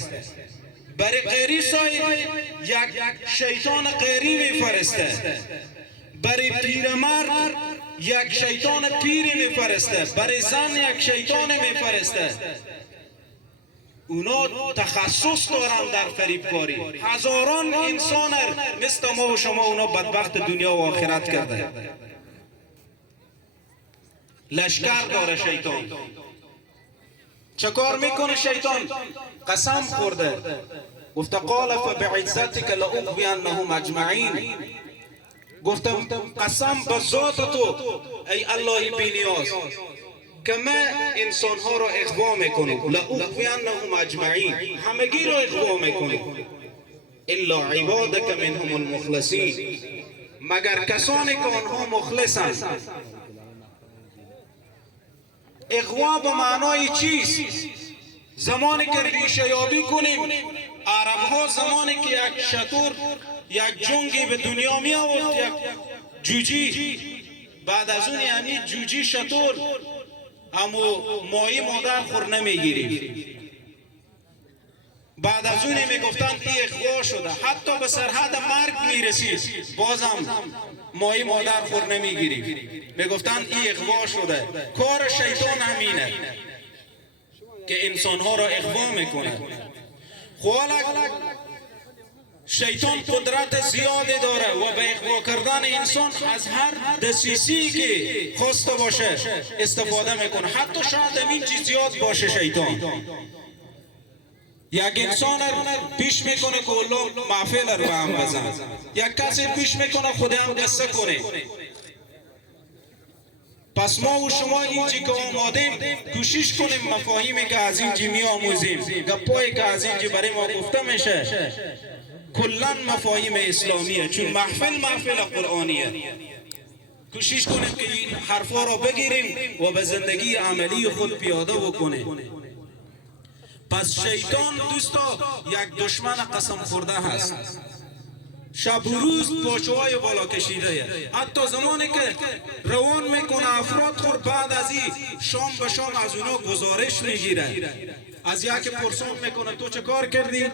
برای غیری صاحب یک شیطان غیری میفرسته، برای پیرمرد یک شیطان پیری میفرسته، برای زن یک شیطان میفرسته. اونا تخصص دارن در فریبکاری. هزاران انسان مثل ما و شما اونا بدبخت دنیا و آخرت کرده. لشکر داره شیطان. چه کار میکنه شیطان؟ قسم خورده، گفته قال فبعزتک لأغوینهم اجمعین. گفتم قسم به ذات تو ای الله بی‌نیاز که من انسان ها را اغوا میکنم، لأغوینهم اجمعین، همگی را اغوا میکنم، الا عبادک منهم المخلصین، مگر کسانی که آنها مخلصند. اغوا به معنای چیست؟ زمانی که ریشه یابی کنیم، عرب ها زمانی که یک شتور یک جنگی به دنیا می آورد، یک جوجی، بعد از اون یعنی جوجی شتور همو ماهی مادر خور نمیگیریم. بعد از اون میگفتن این اغوا شده، حتی به سرحد مرگ میرسید بازم ماهی مادر خور نمیگیریم، میگفتن این اغوا شده. کار شیطان همینه که انسانها را اغوا میکنه. خواهد شیطان قدرت زیادی داره و به اغوا کردن انسان از هر دسیسی که خواسته باشه استفاده میکنه. حتی شاید همین چیز زیاد باشه شیطان. یک انسان پیش میکنه که الله محفل رو هم بزن، یک کسی پیش میکنه خود هم قصه کنه. پس ما و شما اینجی که آمادیم کوشش کنیم مفاهیمی که از اینجی می آموزیم، گپایی که از اینجی برای ما گفته میشه کلن مفاهیم اسلامیه، چون محفل قرآنیه. کوشش کنیم که این حرفا را بگیریم و به زندگی عملی خود پیاده بکنیم. پس شیطان دوستا یک دشمن قسم خورده هست، شب و روز پاچه‌های بالا کشیده. حتی زمانی که روان میکنه افراد خود، بعد از این شام به شام از اونا گزارش میگیره. از یکی پرسان میکنه تو چه کار کردی؟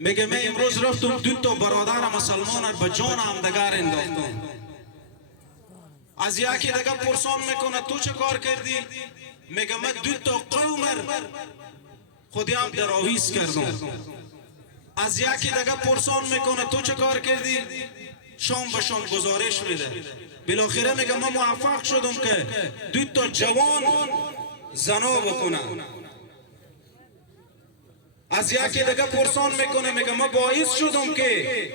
میگه من امروز رفتم 2 تا برادر مسلمان به جان همدیگر انداختم. از یکی دیگه پرسان میکنه تو چه کار کردی؟ میگه من 2 تا قوم خودم در آویز کردم. از یکی دیگه پرسان میکنه تو چه کار کردی؟ شام به شام گزارش میده. بالاخره میگه من موفق شدم که 2 تا جوان زنا بکنم. از یکی دیگه پرسان میکنه میگه من باعث شدم که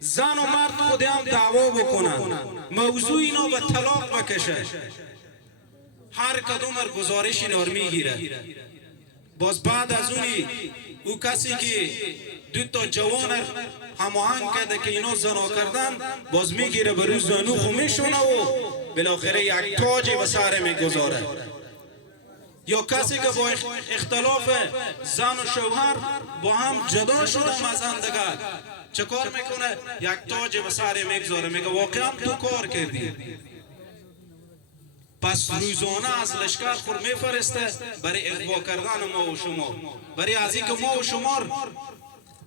زن و مرد خودم دعوا بکنن، موضوع اینا به طلاق بکشه. هر کدوم گزارش اینا رو میگیره. باز بعد از اونی او کسی که 2 تا جوان هماهنگ کرده که اینا زنا کردن باز میگیره به روز زانو خو میشونه و بالاخره یک تاج به سر میگذاره. یا کسی که با اختلاف زن و شوهر با هم جدا شدن از هم دیگر چه کار میکنه؟ یک تاج به سر میگذاره. میگه واقعا تو کار کردی. پس روزانه از لشکر خور میفرسته برای اغوا کردن ما و شما، برای از اینکه ما و شما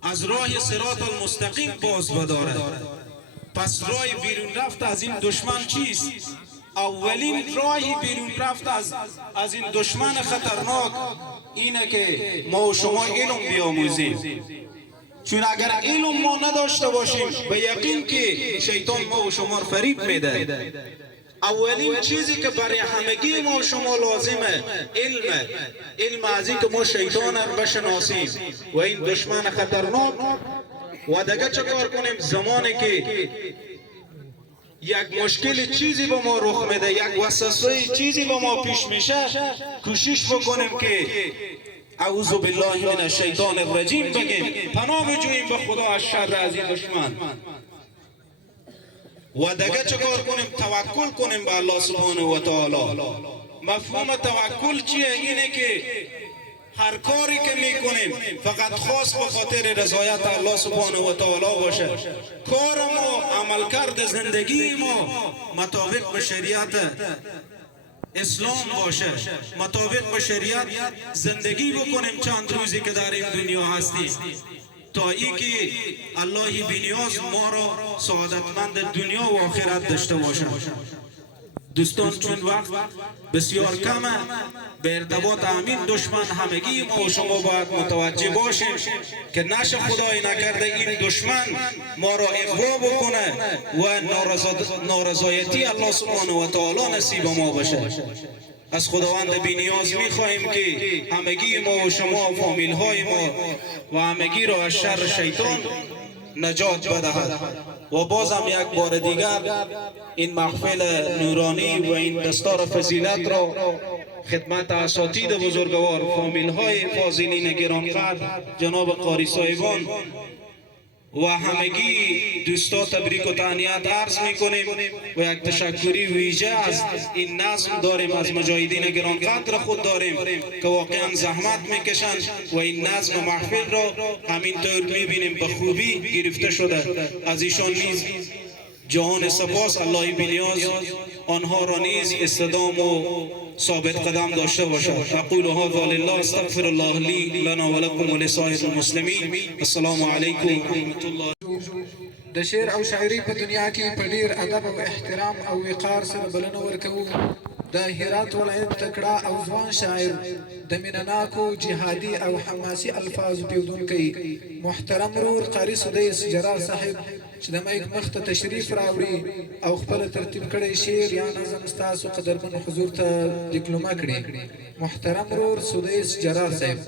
از راه صراط المستقیم باز بداره. پس راه بیرون رفت از این دشمن چیست؟ اولین راهی بیرون رفت از این دشمن خطرناک اینه که ما و شما علم بیاموزیم. چون اگر علم ما نداشته باشیم به یقین که شیطان ما و شما فریب میده. اولین چیزی که برای همگی ما و شما لازمه علم از این که ما شیطان رو بشناسیم و این دشمن خطرناک. و دیگه چه کار کنیم؟ زمانی که یک مشکل چیزی به ما رخ میده، یک وسوسه چیزی به ما پیش میشه، کوشش بکنیم که اعوذ بالله من الشیطان الرجیم بگیم، پناه بجوییم به خدا از شر از این دشمن. و دیگه چه کار کنیم؟ توکل کنیم به الله سبحانه و تعالی. مفهوم توکل چیه؟ اینه که هر کاری که میکنیم فقط خاص به خاطر رضایت الله سبحانه و تعالی باشه. کار ما، عملکرد زندگی ما مطابق به شریعت اسلام باشه، مطابق به شریعت زندگی بکنیم چند روزی که در این دنیا هستیم، تا ای که الله بی‌نیاز ما را سعادتمند دنیا و آخرت داشته باشه. دوستان چون وقت بسیار کمه، به ارتباط همین دشمن همگی ما و شما باید متوجه باشیم که نشه خدای نکرده این دشمن ما را اغوا بکنه و نارضایتی الله سبحانه و تعالی نصیب ما بشه. از خداوند بی‌نیاز می‌خواهیم که همگی ما و شما و فامیل های ما و همگی را از شر شیطان نجات بدهد. و بازم یک بار دیگر این محفل نورانی و این دستار فضیلت را خدمت اساتید بزرگوار، فامیل های فاضلین گرانقدر، جناب قاری صاحبان و همگی دوستا تبریک و تهنیت عرض میکنیم و یک تشکری ویژه از این نظم داریم، از مجاهدین گرانقدر خود داریم که واقعا زحمت میکشند و این نظم محفل را همینطور میبینیم به خوبی گرفته شده. از ایشان نیز جهان سپاس. الله بی‌نیاز آنها را نیز استدام و ثابت قدم داشته باشد. اقول هذا لله استغفر الله لی لنا ولکم ولسائر المسلمین. السلام علیکم و رحمت الله. د شعر او شاعري په دنیا کې په ډیر ادب او احترام او وقار سره بلنه ورکوو. د هرات ولایت تکړه او ځوان شاعر د مینناکو جهادي او حماسي الفاظ پیودونکی محترم رور قاری سدیس جرار صاحب چې د مایک مخ ته تشریف راوړي او خپل ترتیب کړی شعر یا نظم ستاسو قدرمن حضور ته ډیکلوما کړي. محترم رور سدیس جرار صاحب.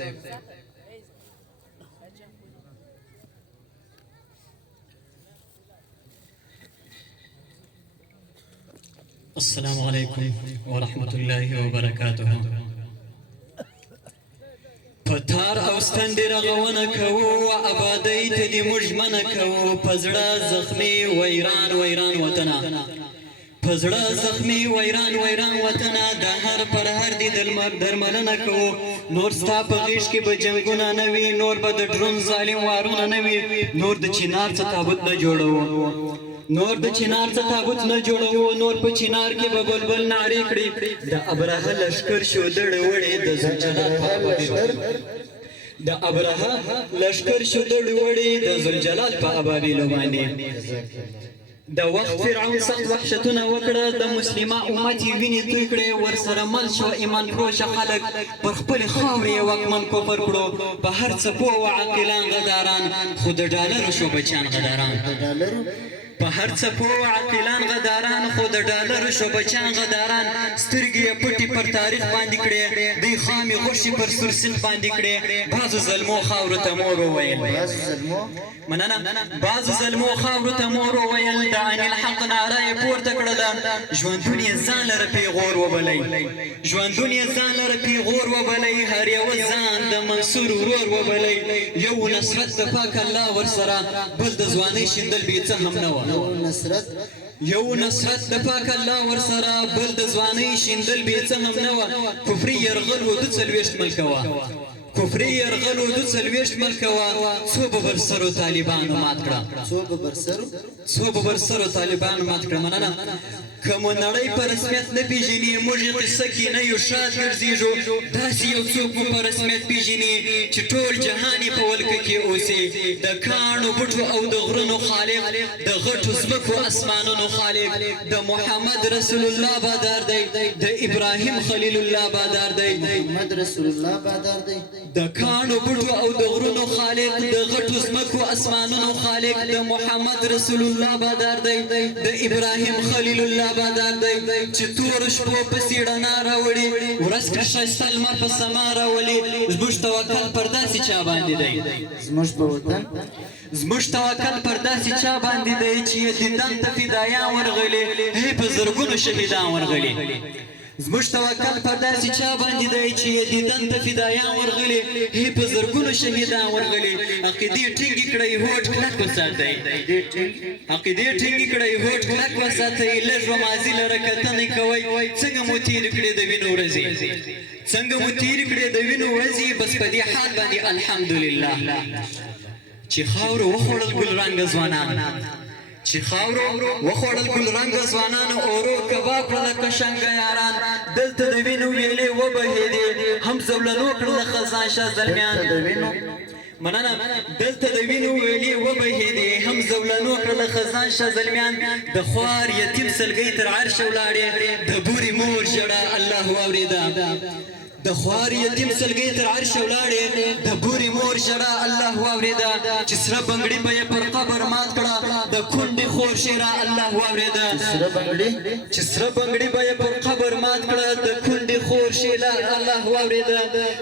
السلام عليكم ورحمة الله وبركاته. پتار او ستند رغونه کوو و آبادی ته دې موږ منع کوو. په زړه زخمي ویران وطنه، په زړه زخمي ویران وطنه، د هر پر هر دې درملنه کوو. نور ستا په غیږ کې به جنګونه نه وي، نور به د ډرون ظالم وارونه نه وي، نور د چنار څه تابوت نه جوړوو، نور د چنار څه تابوت نه جوړوو، نور په چنار کې به بلبل نارې کړي. د ابرهه لشکر شو دړ وړې د زلجلال په ابابیلو، د ابرهه لشکر شو دړ وړې د زلجلال په ابابیلو باندې. د وخت فرعون سخت وحشتونه وکړه د مسلمه امت یې وینې توی کړې ورسره مل شو ایمان فروشه خلک پر خپلې خاورې یې واکمن کفر کړو په هر څه پوه و عاقلان غداران خو د ډالرو شو بچیان غداران په هر څه پوه عاقلان غداران خو د ډالرو شو بچیان غداران سترګې یې پټې پر تاریخ باندې کړې دوی خامې غوښې پر سرسیخ باندې کړې بعضو ظلمو خاورو ته مور وویل مننه بعضو ظلمو خاورو ته مور وویل د عین الحق ناره یې پورته کړله ژوندون یې ځان لره پیغور وبلی ژوندون یې ځان لره پیغور وبلی هر یوه ځان د منصور ورور وبلی یو نصرت د پاک الله ورسره بل د ځوانۍ شیندل بې څه هم نه وه یو نصرت د پاک الله ورسره بل د ځوانۍ شیندل بې څه هم نه وه کفري یرغل و 42 ملکه وه کفري یرغل و 42 ملکه وه څو به برسرو طالبانو مات کړه څو به برسرو طالبانو مات کړه مننه که مو نړۍ په رسمیت نه پېژني موږ یې قصه کې نه یو شاد ګرځېږو داسې یو څوک مو په رسمیت پېژني چې ټول جهان یې په ولکه کې اوسي د کاڼو بوټو او د غرونو خالق د غټو ځمکو اسمانونو خالق د محمد رسول الله بادار دی د ابراهیم خلیل الله بادار دی د کاڼو بوټو او د غرونو خالق د غټو ځمکو اسمانونو خالق د محمد رسول الله بادار دی د ابراهیم خلیل الله بادار دی چې تور شپو پسې رڼا راوړي ورځ کړه ښایسته لمر په سما راولي زموږ توکل پر داسې چا باندې دی زموږ توکل پر داسې چا باندې دی چې یې دیدن ته فدایان ورغلي هی په زرګونو شهیدان ورغلي زموږ توکل پر داسې چا باندې دی چې یې دیدن ته فدایان ورغلي هی په زرګونو شهیدان ورغلي عقیدې ټینګې کړئ هوډ کلک وساتئ عقیدې ټینګې کړئ هوډ کلک وساتئ لږ و ماضي لره کتنې کوئ څنګه مو تېرې کړې د وینو ورځې څنګه مو تېرې کړې د وینو ورځې بس په دې حال باندې الحمدلله چې خاورو وخوړل ګل رنګه ځوانان چې خاورو وخوړل ګل رنګه ځوانانو اورو کباب کړله کشنګه یاران دلته د وینو ویلې وبهېدې هم زولنو کړله خزان شاه زلمیان مننه دلته د وینو ویلې وبهېدې هم زولنو کړله خزان شاه زلمیان د خوار یتیم سلګۍ تر عرشه ولاړې د بورې مور ژړه الله واورېده د خوار یتیم سلګۍ تر عرشه ولاړې د بورې مور ژړه الله واورېده چې سره بنګړي به یې پر قبر مات کړه د کونډې خور شیره الله واورېده چې سره بنګړي به یې پر قبر مات کړه د کونډې خور شیره الله واورېده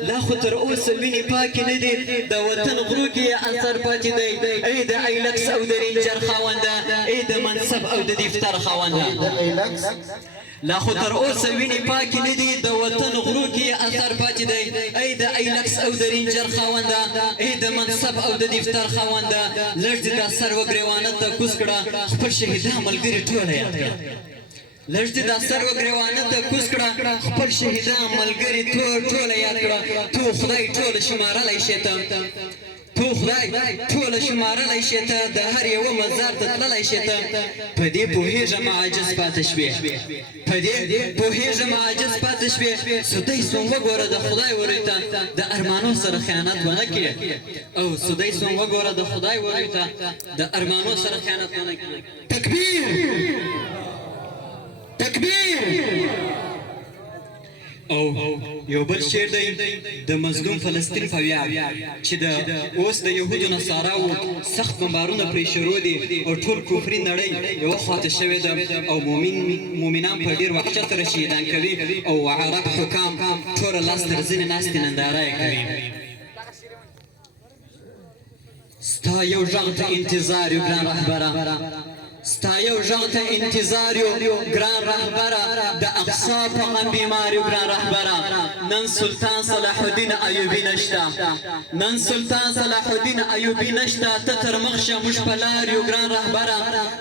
لا خو تر اوسه وینې پاکې نه دي د وطن غرو کې یې اثر پاتې دی ای د ایلکس او د رینجر خاونده ای د منصب او د دفتر خاونده لا خو تر اوسه وینې پاکې نه دي د وطن غرو کې اثر پاتې دی ای د ایلکس او د رینجر خاونده ای د منصب او د دفتر خاونده لږ دې دا سر وګریوانه ته کوز کړه خپل شهیدان ملګري ټوله یاد کړه لږ دې دا سر وګریوانه ته کوز کړه خپل شهیدان ملګري ټوله یاد کړه تو خدای ټوله شمارلی شې ته تو خدای ټوله شمارلی شې ته د هر یوه مزار ته تللی شې ته په دې پوهېږم عاجز پاتې شوې په دې پوهېږم عاجز پاتې شوې سدی سوم وګوره د خدای ورۍ ته د ارمانو سره خیانت ونه کړې او سدی سوم وګوره د خدای ورۍ ته د ارمانو سره خیانت ونه کړې تکبیر تکبیر او یو بل شعر دی د مظلوم فلسطین په ویاړ چې د اوس د یهودو نصاراو سخت بمبارونه پرې شروع دي او ټول کفري نړۍ یوه خواته شوې ده او مؤمنان په ډېر وحشت سره شهیدان کوي او عرب حکام ټوله لاس تر زنې ناستې ننداره یې کوي ستا یو غږ ته انتظار یو ګران رهبره ستا یو غږ ته انتظار یو ګران رهبره د اقصا په غم بیمار یو ګران رهبره نن سلطان صلاح الدین ایوبي نشته نن سلطان صلاح الدین ایوبي نشته ته تر مخ شه موږ په لار یو ګران رهبره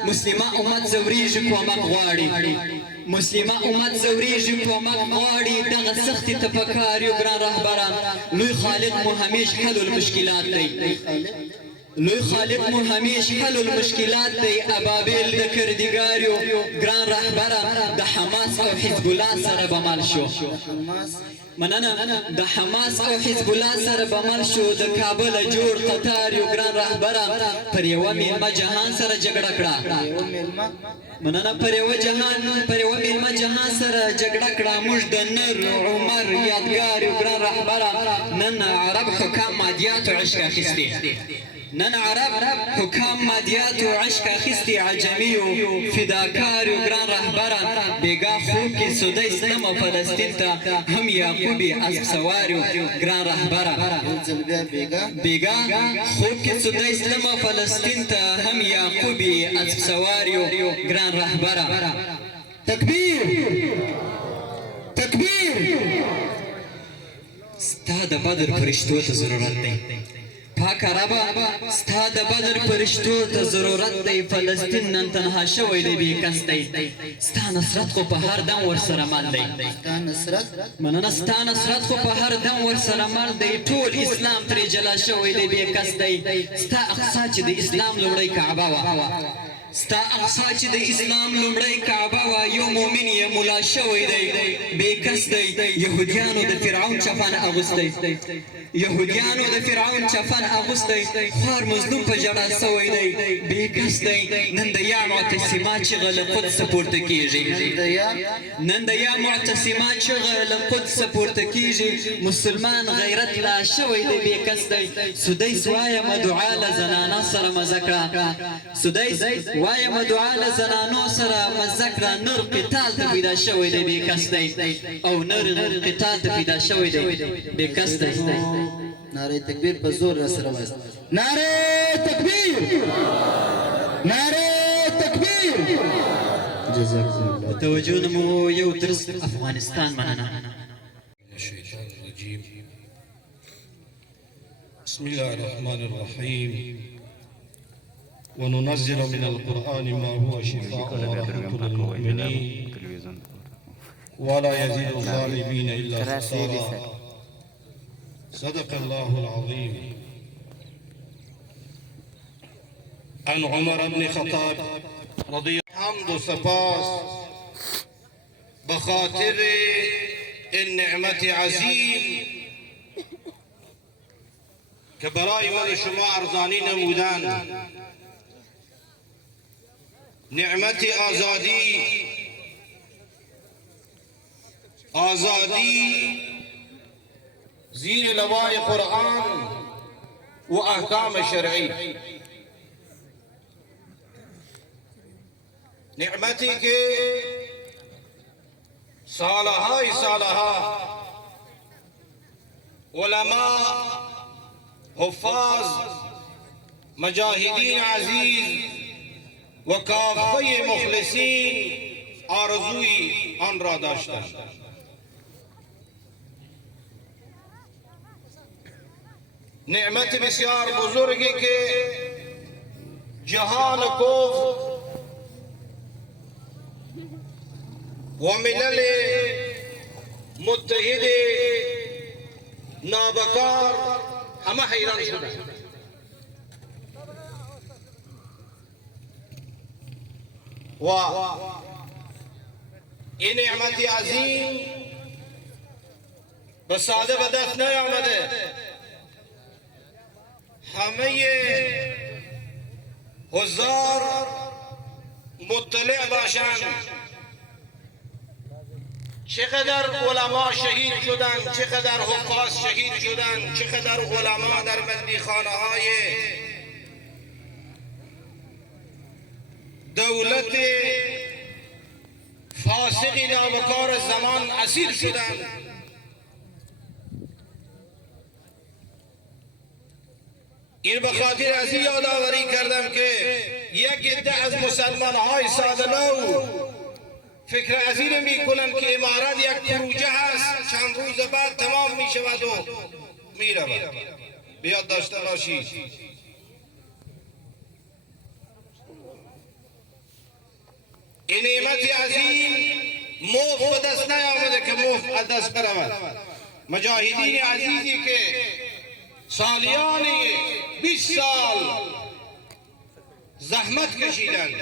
مسلمه امت ځورېږي کومک غواړي مسلمه امت ځورېږي کومک غواړي دغه سختې ته په کار یو ګران رهبره لوی خالق مو همیش حل المشکلات دی لوی خالق مو همیش حل المشکلات دی ابابیل د کردګاریو ګران رهبره د حماس او حزب الله سره به مل شو مننه د حماس او حزب الله سره بمل شو د کابل جوړ قطار یو ګران رهبره پر یوه میلمه جهان سره جګړه کړه مننه پر یوه میلمه جهان سره جګړه کړه موږ د نر عمر یادګار یو ګران رهبره نن عرب حکام مادیات او عشق اخیستي نن عرب حکام مادیات و عشق اخیستی عجمی و فداکار و گران رهبران بیگا خوب کی سوده اسلام و فلسطین تا هم یعقوبی اسب سوار و گران رهبران بیگا خوب کی سوده اسلام و فلسطین تا هم یعقوبی اسب سوار و گران رهبران تکبیر تکبیر ستا د بدر فرشتو ته ضرورت دی پاک عربا ستا د بدر فرشتو ته ضرورت دی فلسطین نن تنها شوی دی بې کس دی ستا نصرت خو په هر دم ورسره مل دی مننه ستا نصرت خو په هر دم ورسره مل دی ټول اسلام ترې جلا شوی دی بې کس دی ستا اقصا چې د اسلام لومړی کعبه وه ستا اقصا چې د اسلام لومړی کعبه وه یو مؤمن یې ملا شوی دی بې کس دی یهودیانو د فرعون چپن اغوستی یهودیانو د فرعون چپن اغوستی خوار مظلوم په ژړا سوی دی بې کس دی نن د یا معتصما چغه له قدس پورته کیږي نن د یا معتصما چغه له قدس پورته کیږي مسلمان غیرت لا شوی دی بې کس دی سدیس وایم دعا له زنانه سره مزه کړه سدیس وایم دعا له زنانو سره مزه کړه نر قتال ته پیدا شوی دی بې کس دی او نر قتال ته پیدا شوی دی بې کس دی نعره تکبیر په زور را سره وایست نعره تکبیر نعره تکبیر جزاکم الله توجه مو یو درس افغانستان مننه الشيطان الرجيم بسم الله الرحمن الرحيم وننزل من القرآن ما هو شفاء ورحمة للمؤمنين ولا يزيد الظالمين إلا خسارا صدق الله العظيم عن عمر بن خطاب رضي حمد و سپاس بخاطر النعمت عظیم که برای من شما ارزانی نمودن نعمت آزادی زیر لوای قرآن و احکام شرعی نعمتی که سالهای سالها علماء حفاظ مجاهدین عزیز و کافه مخلصین آرزوی آن را داشتند نعمت بسیار بزرگی که جهان کفر و ملل متحد نابکار همه حیران شدند و این نعمت عظیم به ساده به دست نیامده همه حضار مطلع باشند چقدر علما شهید شدند چقدر حفاظ شهید شدند چقدر علما در بندیخانه های دولت فاسق نامکار زمان اسیر شدند این به خاطر از این یادآوری کردم که یک عده از مسلمان های ساده لو فکر از این می کنند که امارت یک پروژه هست چند روز بعد تمام می شود و می رود بیاد داشته باشید این نعمت عظیم مفت به دست نیامده که مفت از دست برود مجاهدین عزیزی که سالیان 20 سال زحمت کشیدند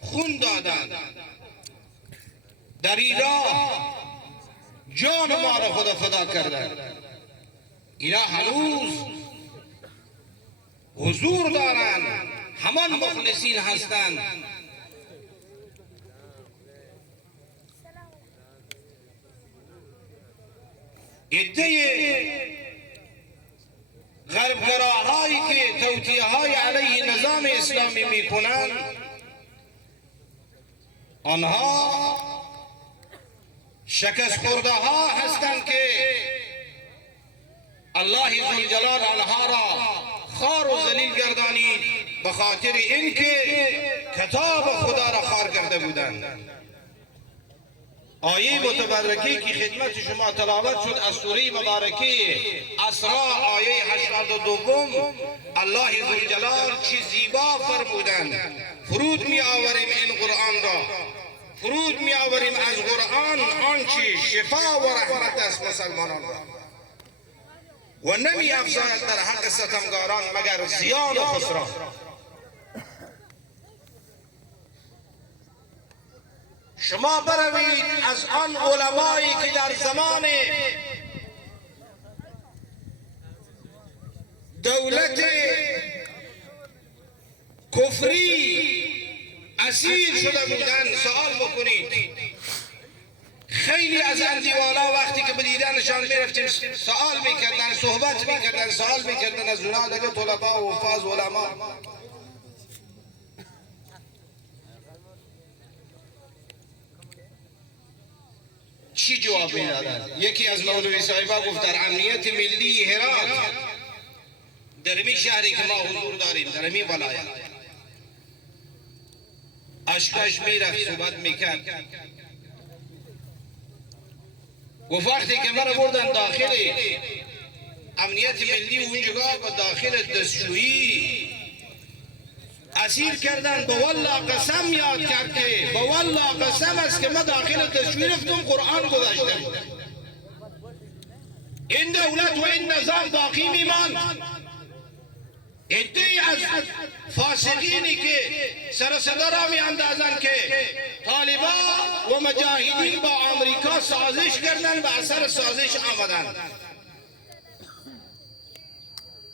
خون دادند در این راه جان ما را خدا فدا کردن، اینا هنوز حضور دارن، همان مخلصین هستند. عده غربگراهایی که توطئه های علیه نظام اسلامی میکنند، آنها شکست خورده ها هستند که الله ذوالجلال آنها را خار و ذلیل گردانید به خاطر اینکه کتاب خدا را خار کرده بودند. آیه متبرکی که خدمت شما تلاوت شد از سوره مبارکه اسراء آیه 82 الله ذوالجلال چه زیبا فرمودند. فرود می آوریم این قرآن را، فرود می آوریم از قرآن آنچه شفا و رحمت است مسلمانان را و نمی افزاید در حق ستمگاران مگر زیان و خسران. شما بروید از آن علمایی که در زمان دولت کفری اسیر شده بودند سوال بکنید. خیلی از اندیوالا وقتی که به دیدنشان میرفتیم سوال میکردن، صحبت میکردن، سوال میکردن از اونا دیگه طلبا و حفاظ علما. چی جواب میدادن؟ یکی از مولوی صاحبا گفت در امنیت ملی هرات در می شهری که ما حضور داریم در می ولایت اشکاش میرفت صحبت میکرد. گفت وقتی که مرا بردن داخل امنیت ملی اونجا و داخل دستشویی اسیر کردن، به والله قسم یاد کرد که به والله قسم است که ما داخل دستشویی رفتم قرآن گذاشتم. این دولت و این نظام باقی میماند. ادعی از فاسقینی که سر صدا را می اندازن که طالبان و مجاهدین با آمریکا سازش کردن و اثر سازش آمدن.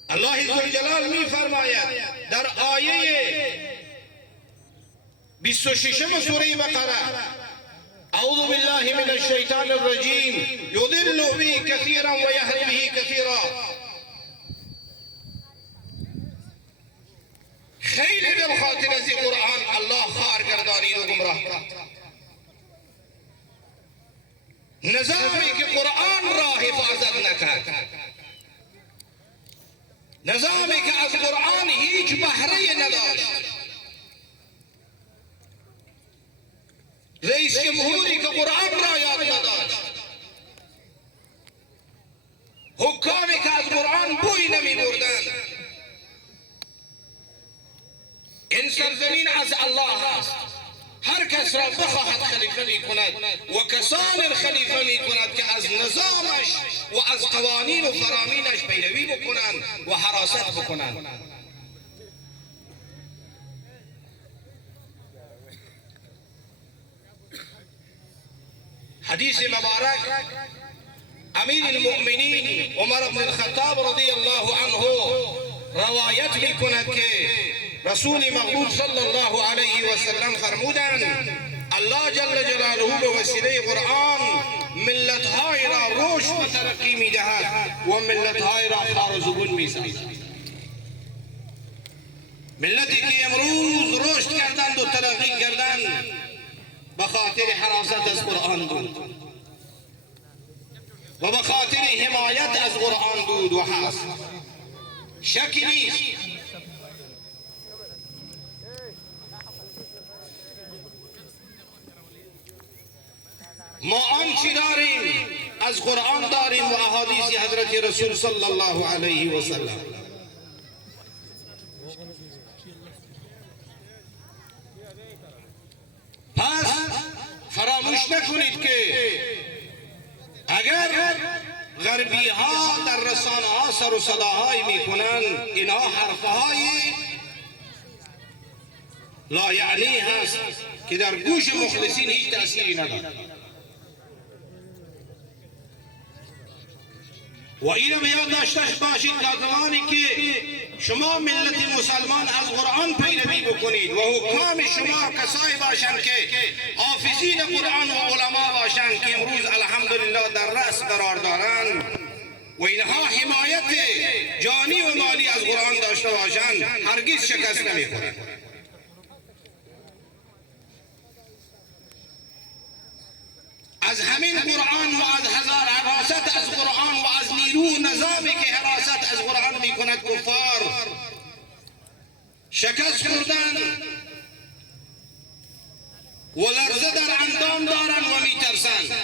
الله ذوالجلال می فرماید در آیه 26 سوره بقره اعوذ بالله من الشیطان الرجیم یضل به کثیرا و یهدی به کثیرا. خیلی به خاطر از این قرآن الله خار گردانید و گمراه کرد. نظامی که قرآن را حفاظت نکرد، نظامی که از قرآن هیچ بهره نداشت، رئیس جمهوری که قرآن را یاد نداشت، حکامی که از قرآن بوی نمی بردند. این سرزمین از الله است. هر کس را بخواهد خلیفه می کند و کسان خلیفه می کند که از نظامش و از قوانین و فرامینش پیروی بکنند و حراست بکنند. حدیث مبارک امیر المؤمنین عمر بن الخطاب رضی الله عنه روایت می کند که رسول مقبول صلی الله علیه و سلم فرمودند الله جل جلاله به وسیله قرآن ملت‌های را رشد و ترقی می‌دهد و ملت‌های را خار و زبون می‌سازد. ملتی که امروز رشد کردند و ترقی کردند به خاطر حراست از قرآن بود و به خاطر حمایت از قرآن بود و هست. شکی نیست ما آنچه داریم از قرآن داریم و احادیث حضرت رسول صلی الله علیه و سلم. پس فراموش نکنید که اگر غربی ها در رسانه ها سر و صداهایی میکنن، اینها حرفهای لا یعنی هست که در گوش مخلصین هیچ تأثیری ندارد. و این به یاد داشته باشید که زمانی که شما ملت مسلمان از قرآن پیروی بکنید و حکام شما کسایی باشند که حافظین قرآن و علما باشند که امروز الحمدلله در رأس قرار دارند و اینها حمایت جانی و مالی از قرآن داشته باشند هرگز شکست نمیخورند. از همین قرآن و از هزار حراست از قرآن و از نیرو نظامی که حراست از قرآن می کند کفار شکست خوردن و لرزه در اندام دارن و می ترسن.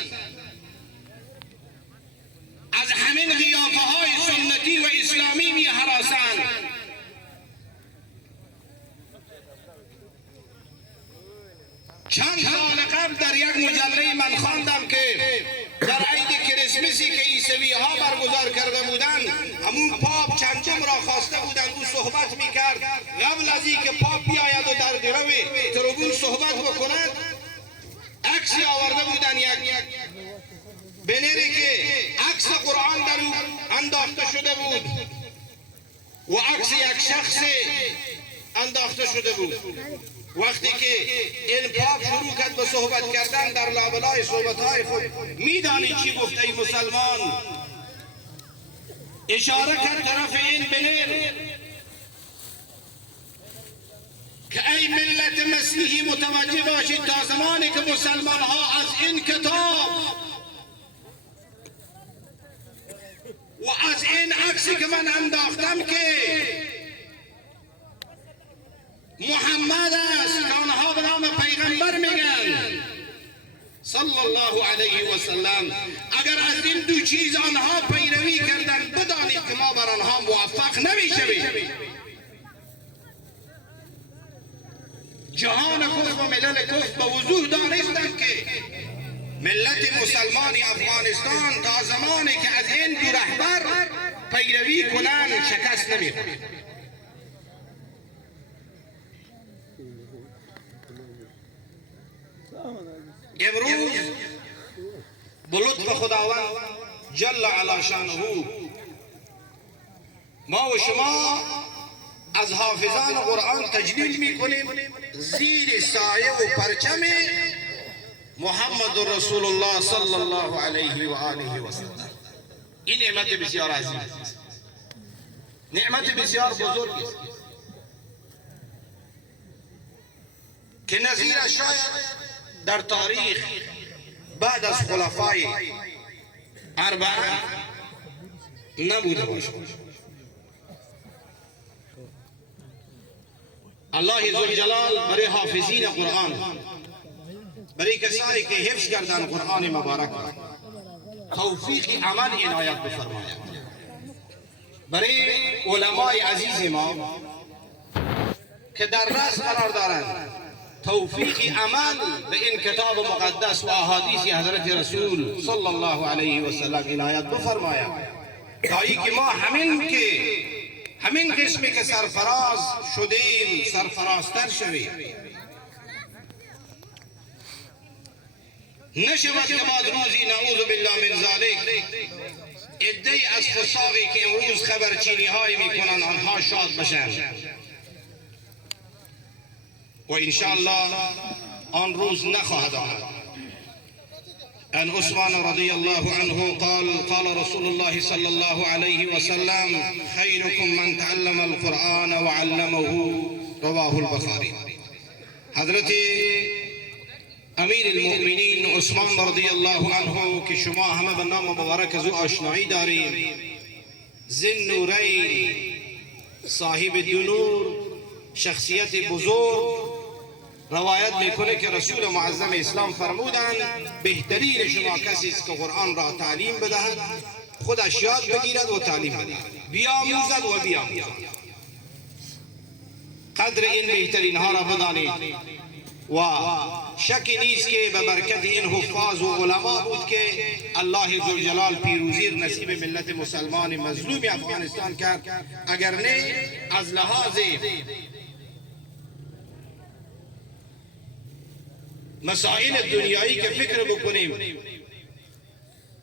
از همین قیافه های سنتی و اسلامی می حراسن. چند سال قبل در یک مجله من خواندم که در عید کریسمسی که عیسوی ها برگزار کرده بودند همون پاپ چندم را خواسته بودند او صحبت میکرد. قبل از اینکه پاپ بیاید و در گرو تربون صحبت بکند عکسی آورده بودند یک بنری که عکس قرآن در او انداخته شده بود و عکس یک شخص انداخته شده بود. وقتی که این پاپ شروع کرد به صحبت کردن در لابلای صحبتهای خود میدانی چی گفت ای مسلمان؟ اشاره کرد طرف این بنر که ای ملت مسیحی متوجه باشید تا زمانی که مسلمان ها از این کتاب و از این عکسی که من انداختم که محمد است که آنها به نام پیغمبر میگن صلی الله علیه و سلم، اگر از این دو چیز آنها پیروی کردن بدانید که ما بر آنها موفق نمیشویم. جهان کفر و ملل کفر به وضوح دانستند که ملت مسلمانی افغانستان تا زمانی که از این دو رهبر پیروی کنند شکست نمیخورند. امروز به لطف خداوند جل علی شانه ما و شما از حافظان قرآن تجلیل میکنیم زیر سایه و پرچم محمد رسول الله صلی الله علیه و آله و سلم. این نعمت بسیار عظیم است، نعمت بسیار بزرگ است که نظیرش شاید در تاریخ بعد از خلفای اربعه نبوده باشد. الله ذوالجلال برای حافظین قرآن، برای کسانی که حفظ کردن قرآن مبارک توفیق عمل عنایت بفرماید. برای علمای عزیز ما که در رأس قرار دارند توفیق عمل به این کتاب مقدس و احادیث حضرت رسول صلی الله علیه و سلم عنایت بفرماید تا اینکه ما همین قسمی که سرفراز شدیم سرفرازتر شویم. نشود که بعد روزی نعوذ بالله من ذالک عده‌ای از فساقی که امروز خبرچینی های میکنن آنها شاد بشن و انشاءالله آن روز نخواهد آمد. عن عثمان رضی الله عنه قال رسول الله صلی الله علیه و سلم خیرکم من تعلم القرآن وعلمه رواه البخاری. حضرت امیر المؤمنین عثمان رضی الله عنه که شما همه به نام مبارک از او آشنایی داریم، ذی نورین، صاحب دو نور، شخصیت بزرگ، روایت میکنه که رسول معظم اسلام فرمودند بهترین شما کسی است که قرآن را تعلیم بدهد، خودش یاد بگیرد و تعلیم بدهد، بیاموزد و بیاموزد. قدر این بهترین ها را بدانید و شکی نیست که به برکت این حفاظ و علما بود که الله ذوالجلال پیروزی نصیب ملت مسلمان مظلوم افغانستان کرد. اگر نه از لحاظ مسائل دنیایی که فکر بکنیم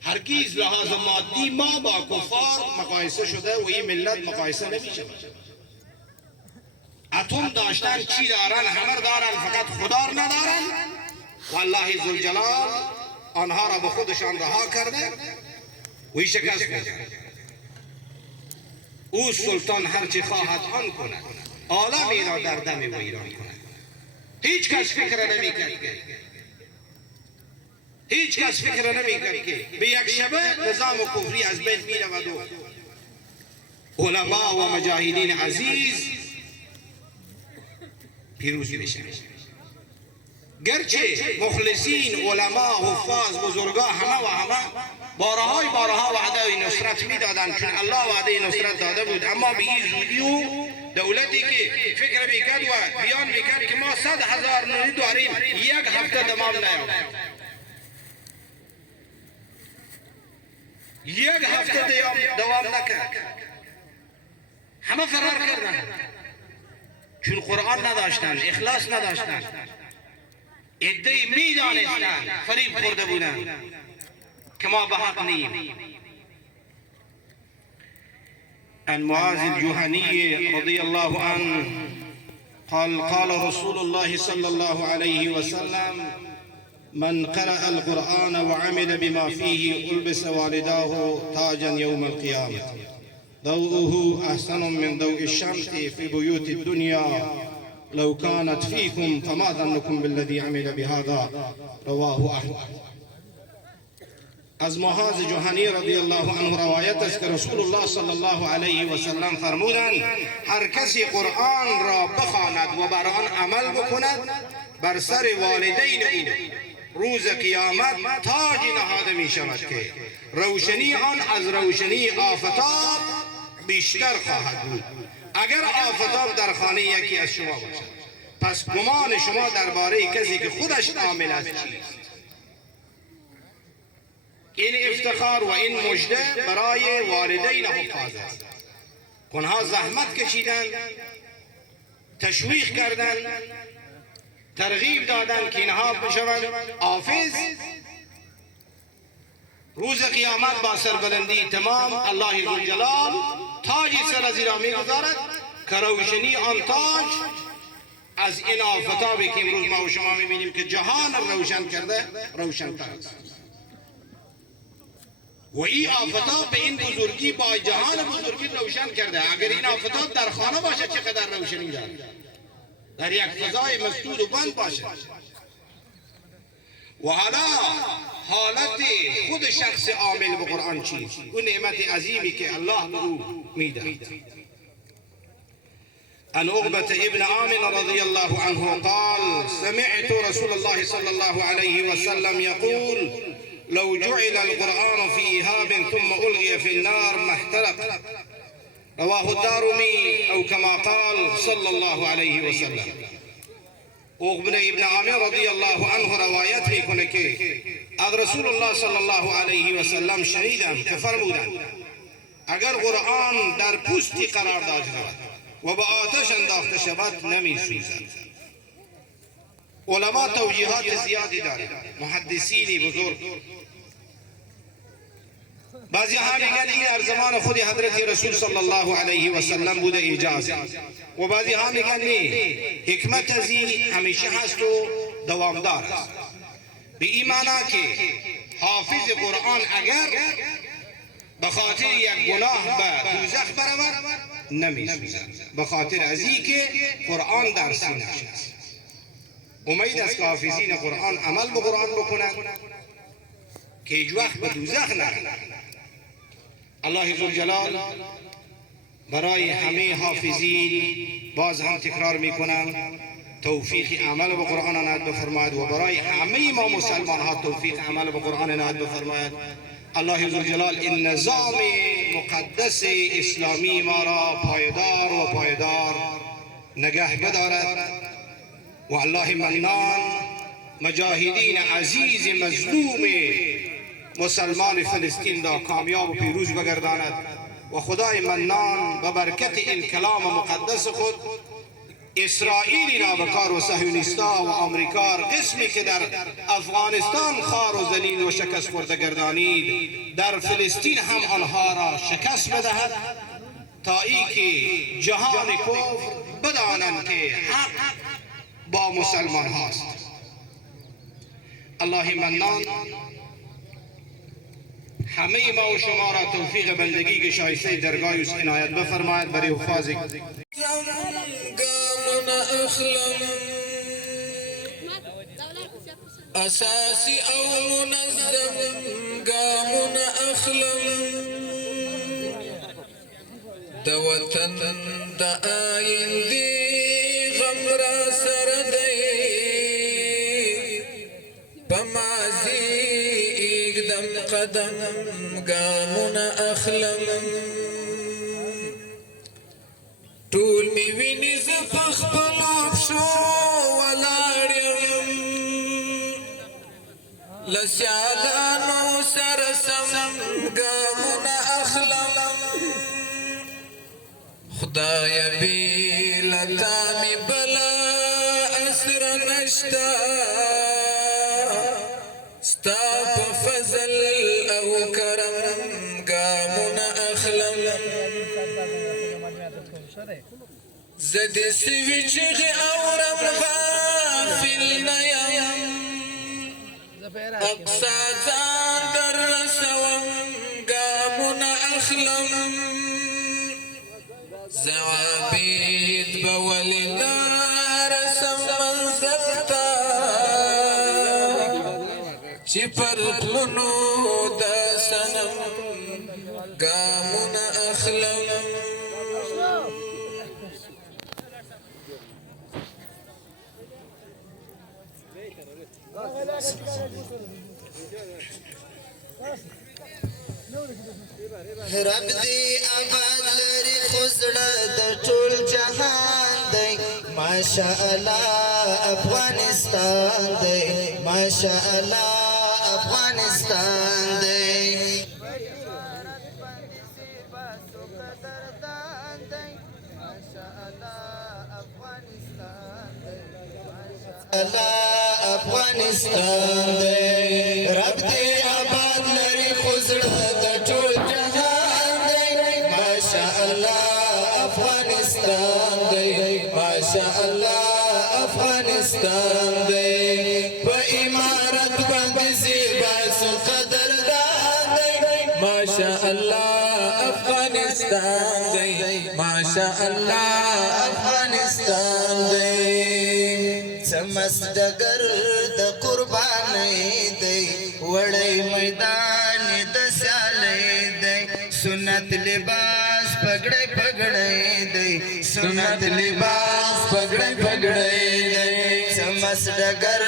هرگز لحاظ مادی ما با کفار مقایسه شده و این ملت مقایسه نمیشه. اتم داشتن چی دارن؟ همه دارن، فقط خدا رو ندارن. والله ذوالجلال آنها را به خودشان رها کرده و شکست میده. او سلطان هرچی خواهد آن کند، عالمی را در دم ویران کند. هیچ کس فکر نمیکرد که به یک شبه نظام کفری از بین میرود و علما و مجاهدین عزیز پیروز میشن. گرچه مخلصین، علما، حفاظ، بزرگا همه بارها وعده نصرت میدادن، چون الله وعده نصرت داده بود، اما به این زودی و دولتی که فکر میکرد و بیان میکرد که ما 100,000 نوری داریم، یک هفته تمام نیافت. یک هفته دوام نکرد، همه فرار کردن، چون قرآن نداشتن، اخلاص نداشتن. عده‌ای میدانستن، فریب خورده بودن که ما به حق نیم. عن معاذ الجهني رضي الله عنه قال رسول الله صلى الله عليه وسلم: من قرأ القرآن وعمل بما فيه ألبس والداه تاجا يوم القيامة ضوءه أحسن من ضوء الشمس في بيوت الدنيا لو كانت فيكم فما ظنكم بالذي عمل بهذا. رواه أحمد. از معاذ جهنی رضی الله عنه روایت است که رسول الله صلی الله علیه و سلم فرمودند: هر کسی قرآن را بخواند و بر آن عمل بکند، بر سر والدین او روز قیامت تاج نهاده می شود که روشنی آن از روشنی آفتاب بیشتر خواهد بود، اگر آفتاب در خانه یکی از شما باشد. پس گمان شما درباره کسی که خودش عامل است چیست؟ این افتخار و این مژده برای والدین حفاظ است. آنها زحمت کشیدند، تشویق کردند، ترغیب دادند که اینها بشوند حافظ. روز قیامت با سربلندی تمام الله ذوالجلال تاجی سر زیرا میگذارد که روشنی آن تاج از این آفتابی که امروز ما و شما میبینیم که جهان روشن کرده روشن‌تر است. و این آفتاب به این بزرگی با جهان بزرگی روشن کرده. اگر این آفتاب در خانه باشه چقدر روشنی داره، در یک فضای مسدود و بند باشه. و حالا حالت خود شخص عامل به قرآن چیست؟ اون نعمت عظیمی که الله به او میدهد. عن عقبة ابن عامر رضي الله عنه قال: سمعت رسول الله صلى الله عليه وسلم يقول: لو جعل القرآن في إهاب ثم ألغي في النار ما احترق. رواه الدارمي أو كما قال صلى الله عليه وسلم. عقبة ابن عامر رضي الله عنه روایت میکنه که از رسول الله صلی الله علیه و سلم شنیدم که فرمودند: اگر قرآن در پوستی قرار داشته و به آتش انداخته شود نمیسوزد. علما توجیهات زیادی دارند، محدثین بزرگ. بعضی ها میگن این در زمان خود حضرت رسول صلی الله علیه و سلم بوده اجازه، و بعضی ها میگن نه، حکمت از این همیشه هست و دوامدار است. به این معنا که حافظ قرآن اگر به خاطر یک گناه به دوزخ برود نمیسوزد، به خاطر از این که قرآن در سینه‌اش است. امید است که حافظین قرآن عمل به قرآن بکنند که هیچ وقت به دوزخ نرود. الله ذوالجلال برای همه حافظین باز هم تکرار میکنم توفیق عمل به قرآن عنایت بفرماید و برای همه ما مسلمان ها توفیق عمل به قرآن عنایت بفرماید. الله ذوالجلال این نظام مقدس اسلامی ما را پایدار نگه بدارد و الله منان مجاهدین عزیز مظلوم مسلمان فلسطین را کامیاب و پیروز بگرداند و خدای منان به برکت این کلام مقدس خود اسرائیلی نابکار و صهیونیستا و آمریکا قسمی که در افغانستان خار و ذلیل و شکست خورده گردانید در فلسطین هم آنها را شکست بدهد تا ای که جهان کفر بدانند که حق با مسلمان هاست. الله منان همه ما و شما را توفیق بندگی که شایسته درگاه اوست عنایت بفرماید. برای حفاظ اساسی او منظم گامون اخلم د وطن د آیندې غم را سره دی په ماضي ایږدم قدم ګامونه اخلم ټول مې ویني زه په خپلو پښو ولاړ یم له سیالانو سره سم ګامونه اخلم خدای بی لتا می بلا اسر نشتا ستا په فضل او کرم ګامونه اخلم زدی سوی چغی اورم غافل نیم اقصا ځان در رسوم ګامونه اخلم زعابید بولی نارسم منزل تا چی پر پلنو دا سنم گامون اخلم رب دی آباد لري خوزړه د ټول جهان دی ماشاء الله افغانستان دی ماشاء الله افغانستان دی افغانستان دی رب دی آباد لري خوزړه د ټول ماشاء الله افغانستان دی په امارت باندې زیبا سو قدردان دی ماشاء الله افغانستان دی ماشاء الله افغانستان دی سمس ډګر د قربانۍ دی وړی میدان د سیالۍ دی سنت لباس پګړی پګړی دی سنت لباس پګړی پګړی دی سمس ډګر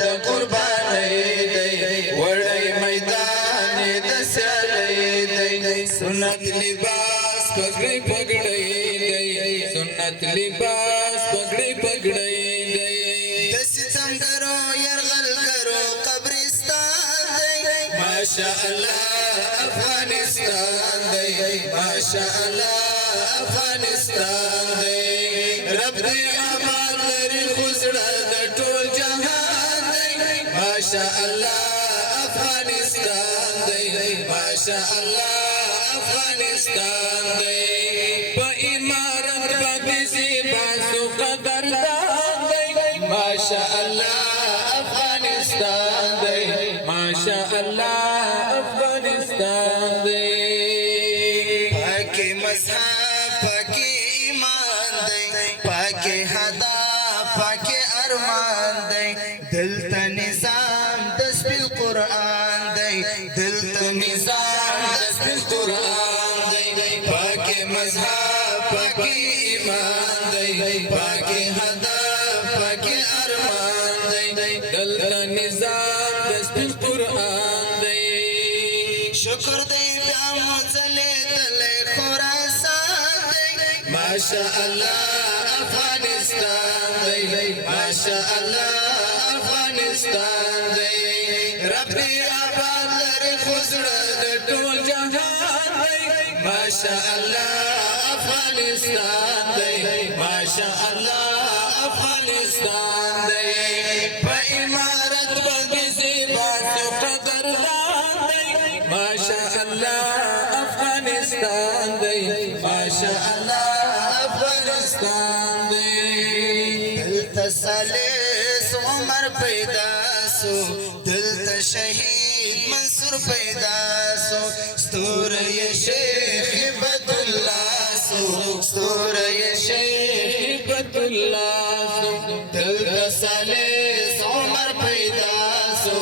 د قربانۍ دی وړی میدان د سیالۍ دی سنت لباس پګړی پګړی دی سنت لباس پګړی پګړی دی د ستمګرو یرغلګرو قبرستان دی ماشاء الله افغانستان دی ماشاء الله افغانستان دی رب دی آباد لري خوزړه د ټول جهان دی ماشاء الله افغانستان دی ماشاء الله افغانستان دی په امارت باندې زیبا سو قدردان دی ماشاء الله افغانستان دی ماشاء الله افغانستان دی پاکی مذہب پاکی ایمان دی پاکی هدف پاکی ارمان دی دلتا نظام دس بالقرآن دی دلتا نظام دس بالقرآن دی پاکی مذہب پاکی ایمان دی پاکی هدف پاکی ارمان دی دلتا نظام دس بالقرآن دی شکر دی بیا مزلی دلی خوراسان دی ماشاء الله افغانستان دی ماشاء الله افغانستان دی رب دی آباد لري خوزړه د ټول جهان دی ماشاء الله افغانستان دی ماشاء الله افغانستان دی په امارت باندې زیبا تو قدردان دی ماشاء الله افغانستان دی ماشاء الله افغانستان دی دلته سالیس عمر پیدا سو دلته شهید منصور پیدا سو ستوری شیخ هبت الله سو ستوری شیخ هبت الله سو دلته سالیس عمر پیدا سو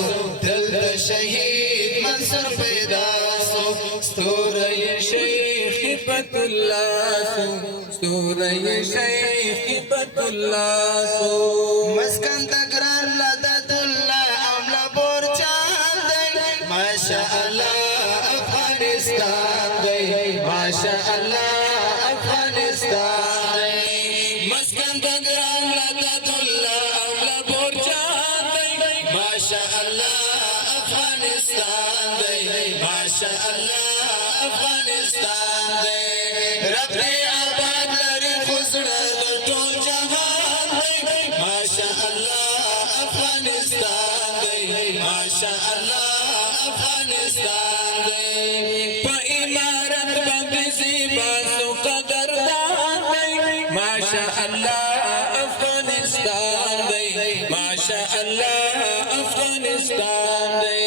دلته شهید منصور پیدا سو ستوری شیخ هبت الله سو ستوری شیخ هبت الله سو مسکن تکرار لدد الله عمل بورچان دی ماشاء الله افغانستان دی ماشاء الله افغانستان دی مسکن تکرار لدد الله عمل بورچان دی ماشاء الله افغانستان دی ماشاء الله افغانستان دی رب دې آباد لري خو زړه د ټول جهان دی ماشاء الله افغانستان دی ماشاء الله افغانستان دی په امارت باندې زیبا سو قدردان دی ماشاء الله افغانستان دی ماشاء الله افغانستان دی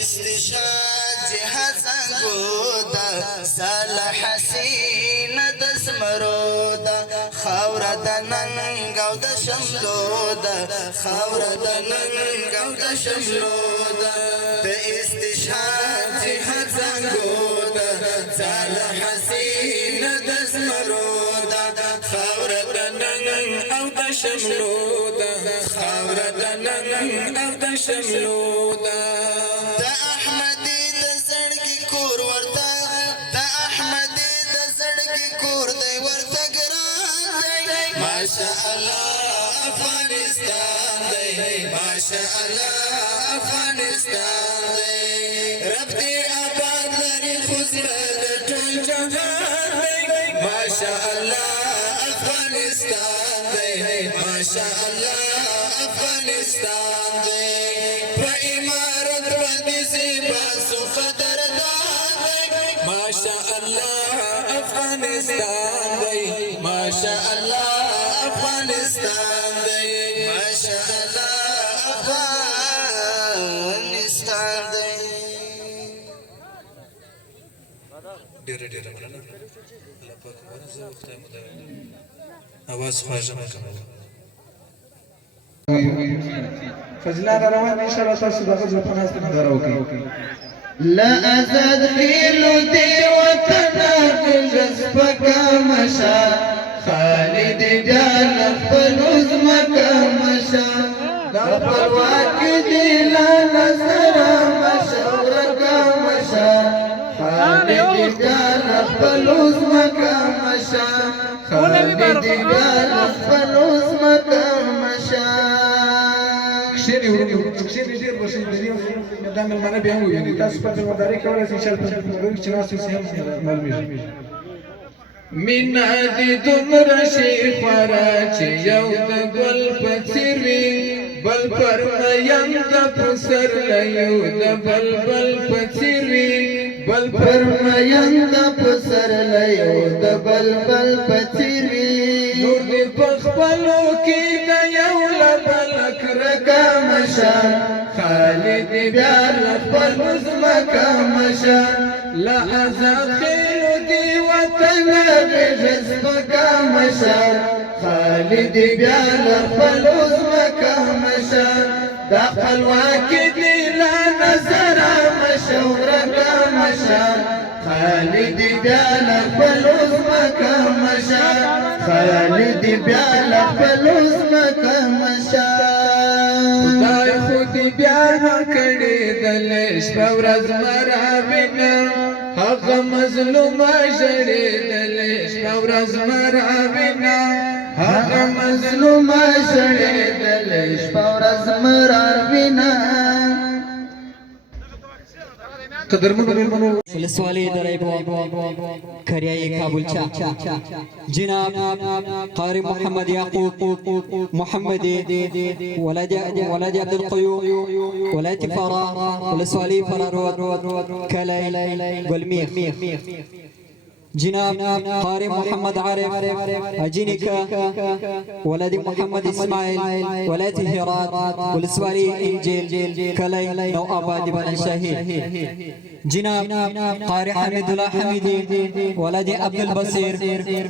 استشهاد جهاد زنګو دا صالح حسین د زمرو دا خاوره د ننګ او د شملو دا خاوره د ننګ او د شملو دا د استشهاد جهاد زنګو دا صالح حسین د زمرو دا خاوره د ننګ او د شملو دا خاوره د ننګ او د شملو دا د احمدي د زړګي کور ورته د احمدي د زړګي کور دی ورته ګران دی ماشاء الله افغانستان دی ماشاء الله افغانستان دی رب دې آباد لري خو زړه د ټول جهان دی ماشاء الله افغانستان دی ماشاء الله افغانستان دی په امارت باندې زیبا سو قدردان دی ماشاء الله افغانستان دی ماشاء الله افغانستان دی ماشاء الله افغانستان دی ډیره ډیره مننه الله پاک ورزه وخت مو دا اواز خواږه مکمل فضلان روان ان شاء الله تاسو دغه ځل په ناس ته راوکي لا ازاد خيلو دي وطن جذبك مشى خالد جان فلوز مكة مشى نقل واكدي لا نصر مشورك مشى خالد جان فلوز مكة مشى خالد جان فلوز مكة مشى کښېني ورو کښېني ډېر به شي دا مېلمانه بیا هم وویني تاسو په مداري کولی شئ انشاءالله په موږ چې ناست اوسئ هم معلومېږي مینا دې دومره شي خورا چې یو د ګل په څېر وي بل پر مین د پسرلی یو د بلبل په څېر وي بل پر مین د پسرلی یو د بلبل په څېر وي نور دې په خپلو کې د یو له بل کرکه مشه خالد بیا له خپلو ځمکه مشه له عذاب خېلو دې وطن جذبکه مشه خالد بیا له خپلو ځمکه مشه دا خپلواکي دې له نظره مشورکه مشه خالد بیا له خپلو ځمکه مشه خالد بیا له خپلو ځمکه مشه خدای خو دې بیا راکړې دلې شپه ورځ مراوینه هغه مظلومه ژړېدلې شپه ورځ مراوینه هغه مظلومه ژړېدلې شپه ورځ مراوینه قدرمنو مېلمنو ولسوالۍ درېبو کریای کابل چا جناب قاری محمد يعقوب محمدي ولد عبد القيوم ولاية فرا ولسوالۍ فرارود كلاي والميخ جناب قارئ محمد عارف أجينيكا ولد محمد إسماعيل ولاية هرات والسواري إنجيل كلاي نو آباد بن الشهيد جناب قارئ حمد الله حميدي ولد عبد البصير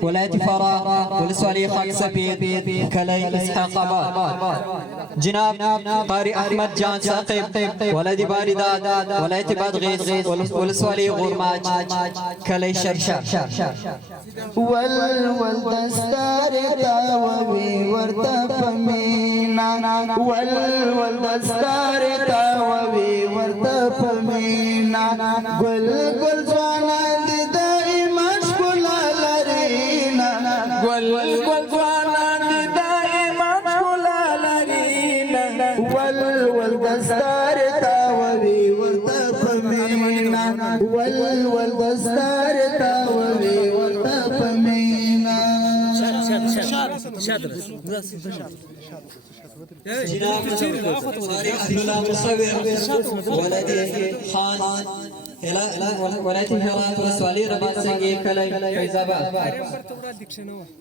ولاية فرا والسواري خاك سبيد كلاي إسحاق آباد جناب قارئ أحمد جان ساقب ولد بارداد ولاية بادغيس والسواري غرماج كلاي شرشر والدستار تاوي ورتف مينا والدستار تاوي ورتف مينا قل زوانا دي دائما شكل لرينا قل زوانا دي دائما شكل لرينا والدستار تاوي ورتف مينا والدستار تاوي ورتف مينا جناب قارئ أهل الله مصور ولدي خان ولاية هرات والسوالي رباط سنگي كلاي فيزاباد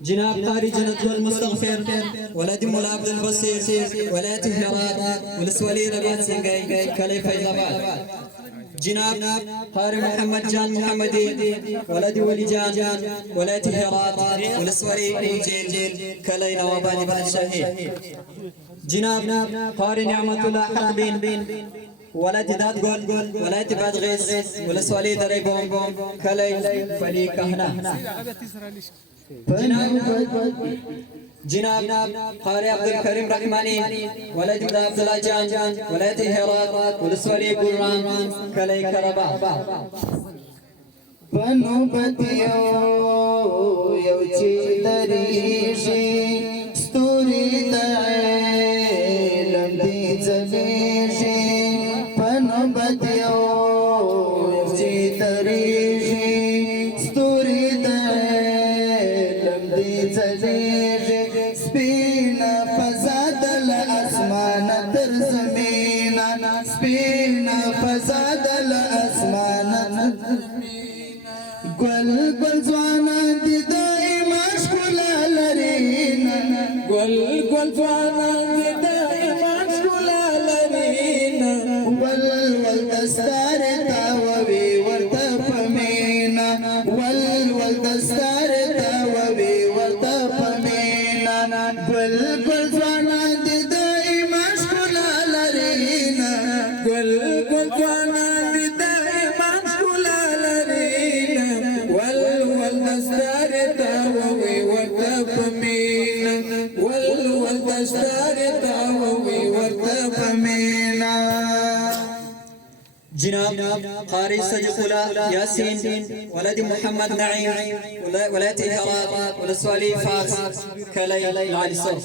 جناب قارئ جنة المستغفر ولدي مولا عبد البصير ولاية هرات والسوالي رباط سنگي كلاي فيزاباد جناب قارئ محمد جان محمدي ولدي ولي جان ولاية هرات والسواري إنجيل كلاي نواباد بن الشهيد جناب قارئ نعمة الله حق بين ولد داد قول ولاية بادغيس والسوالي دري بوم كلاي فلي كهنا جناب قارئ عبد الكريم رحماني ولد عبد الله جان ولاية هرات والسوالي قران كلاي كربا بنو بديو يوجي دريشي ستوري دعيلم دي زميشي بنو بديو يوجي دريشي ستوري دعيلم دي زميشي سبينا فزاد الأسمان در زمينا سبينا فزاد الأسمان قل زوانا دي دائما شكل لرينا قل زوانا دي دائما شكل لرينا والدستار تاوي ورتف مينا والدستار تاوي ورتف مينا قل زوانا دي دائما شكل لرينا قل زوانا دي دائما شكل لرينا والدستار تاوي ورتف مينا والدستار تاوي ورتف مينا جناب قارئ صديق الله ياسين ولد محمد نعيم ولاية هرات والسوالي فارس كلاي العالسو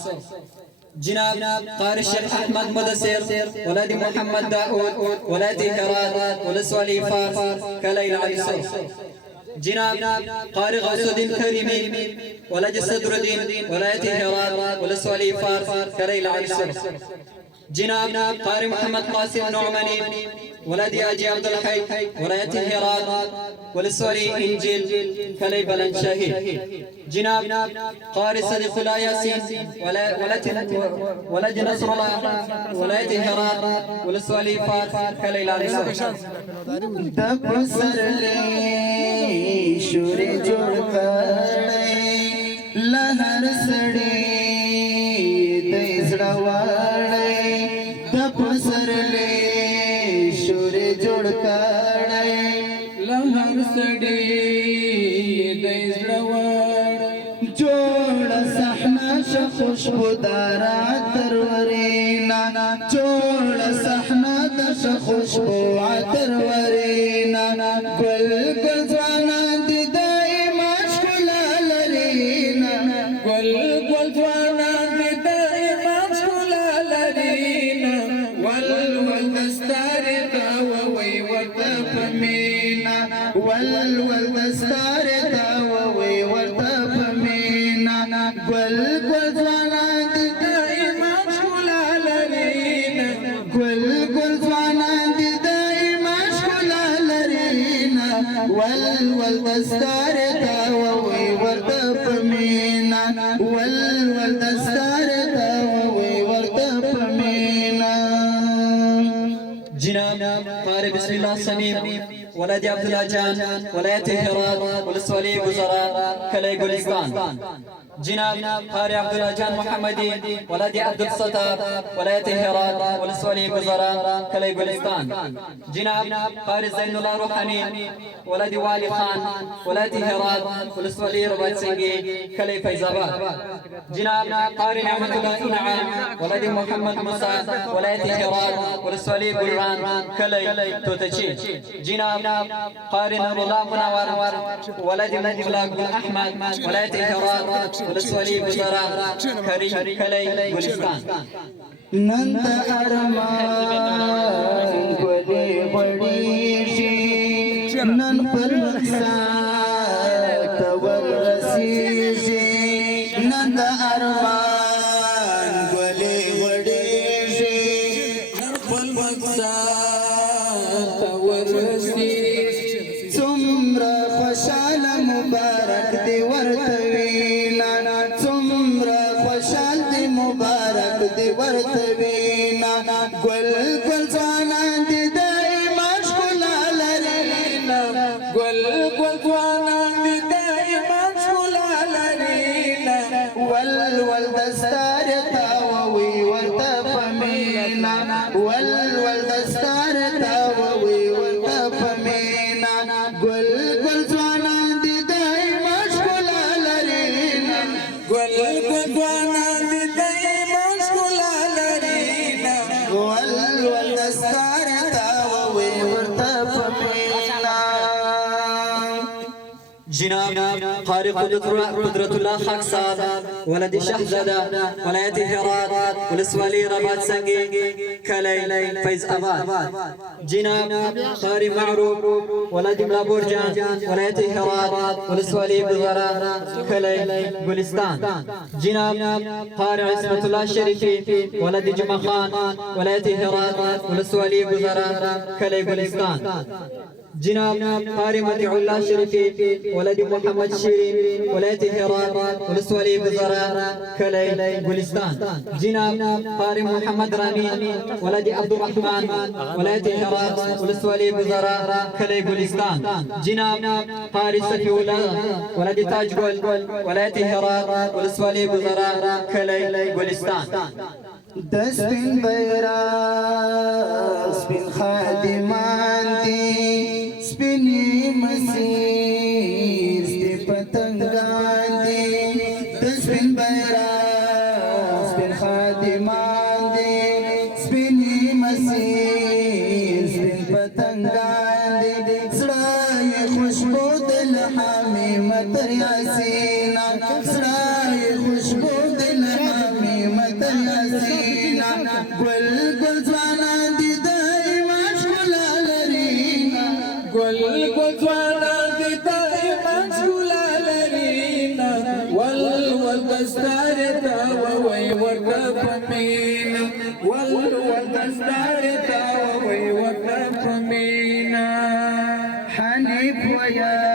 جناب قارئ الشيخ أحمد مدسر ولد محمد داود ولاية هرات والسوالي فارس كلاي العالسو جناب قارئ غوث الدين كريمي ولد صدر الدين ولاية هرات والسوالي فارس كلاي العالسو جناب قارئ محمد قاسم نعماني ولدي أجي عبد الحي ولاية هرات والسوري إنجيل كلي بلن شهيد جناب قارئ صديق الله ياسين ولد نصر الله ولاية هرات والسوري فات كلي لارسو دب سرلي شوري جوڑ کړي لهر سړي دیزړه واړي دب سرلي شوري جوړ کړي لهر سړي دیزړه واړي جوړ صحنه خوشبودار ترورينا جوړ صحنه د خوشبو ترورينا ګل ځوانه دي دایما ښکلا لرينا ګل ځوانه دي دایما ښکلا لرينا ول دستار تا وي ورته ګل ګل ځوانان دي د ایمان ښکلا لري نه ګل ګل ځوانان دي د ایمان ښکلا لري نه ول ول دستار ته ووی ورته په مینا ول ول دستار ته ووی ورته په مینا جناب قارئ بسم الله السميع ولد عبد الله جان ولاية هرات ولسوالي وزراء كلي گلستان جناب قارئ عبد الله جان محمدي ولد عبد الستار ولاية هرات ولسوالي وزراء كلي گلستان جناب قارئ زين الله روحاني ولد والي خان ولاية هرات ولسوالي رباط سنگي كلي فيزاباد جناب قارئ نعمة الله انعام ولد محمد موسى ولاية هرات ولسوالي بلران كلي توتشي جناب قارئ نور الله منور ولد الله احمد ولاية هرات ولسوالي وزراء كلي گلستان نند ارمان گلی بڑیشی نن پر مقصد تور رسیشی نند ارمان گلی بڑیشی نن پر مقصد تور رسیشی څومره خوشال مبارک دی ورته وینا څومره خوشال دی مبارک دی ورته وینا ګل ګل ځوانان دي د ایمان ښکلا لري نه ګل ګل ځوانان دي د ایمان ښکلا لري نه ول ول دستار ته ووی ورته په مینا ول ول دستار ته ووی ورته په مینا ګل ګل ځوانان دي د ایمان ښکلا لري نه ګل ګل ځوانان دي د ایمان ښکلا لري نه ول ول دستار ته ووی ورته په مینا جناب قارئ قدرة الله حق صاد ولد شهزادة ولاية هرات ولسوالي رباط سنگي كلي فيز آباد جناب قارئ معروف ولد ملابورجان ولاية هرات ولسوالي وزراء كلي گلستان جناب قارئ عصمة الله الشريفي ولد جمع خان ولاية هرات ولسوالي وزراء كلي گلستان جناب قارئ مطيع الله الشريفي ولد محمد شيرين ولاية هرات ولسوالي وزراء كلي گلستان جناب قارئ محمد رامي ولد عبد الرحمن ولاية هرات ولسوالي وزراء كلي گلستان جناب قارئ صفي الله ولد تاج گل ولاية هرات ولسوالي وزراء كلي گلستان دسپین بیرا سپین خادمان دی سپینی مسیر سپی پتنگان دی دسپین بیرا سپین خادمان دی سپینی مسیر سپین پتنگان دی سڑای خوشبو دل حامی متر یاسینا سڑای خوشبو دل حامی متر یاسینا گل گل ځوانان دي د ایمان ښکلا لري ګل ګل ځوانان دي د ایمان ښکلا لري ول ول دستار ته ووی ورته په مینا ول ول دستار ته ووی ورته په مینا حنیف ویا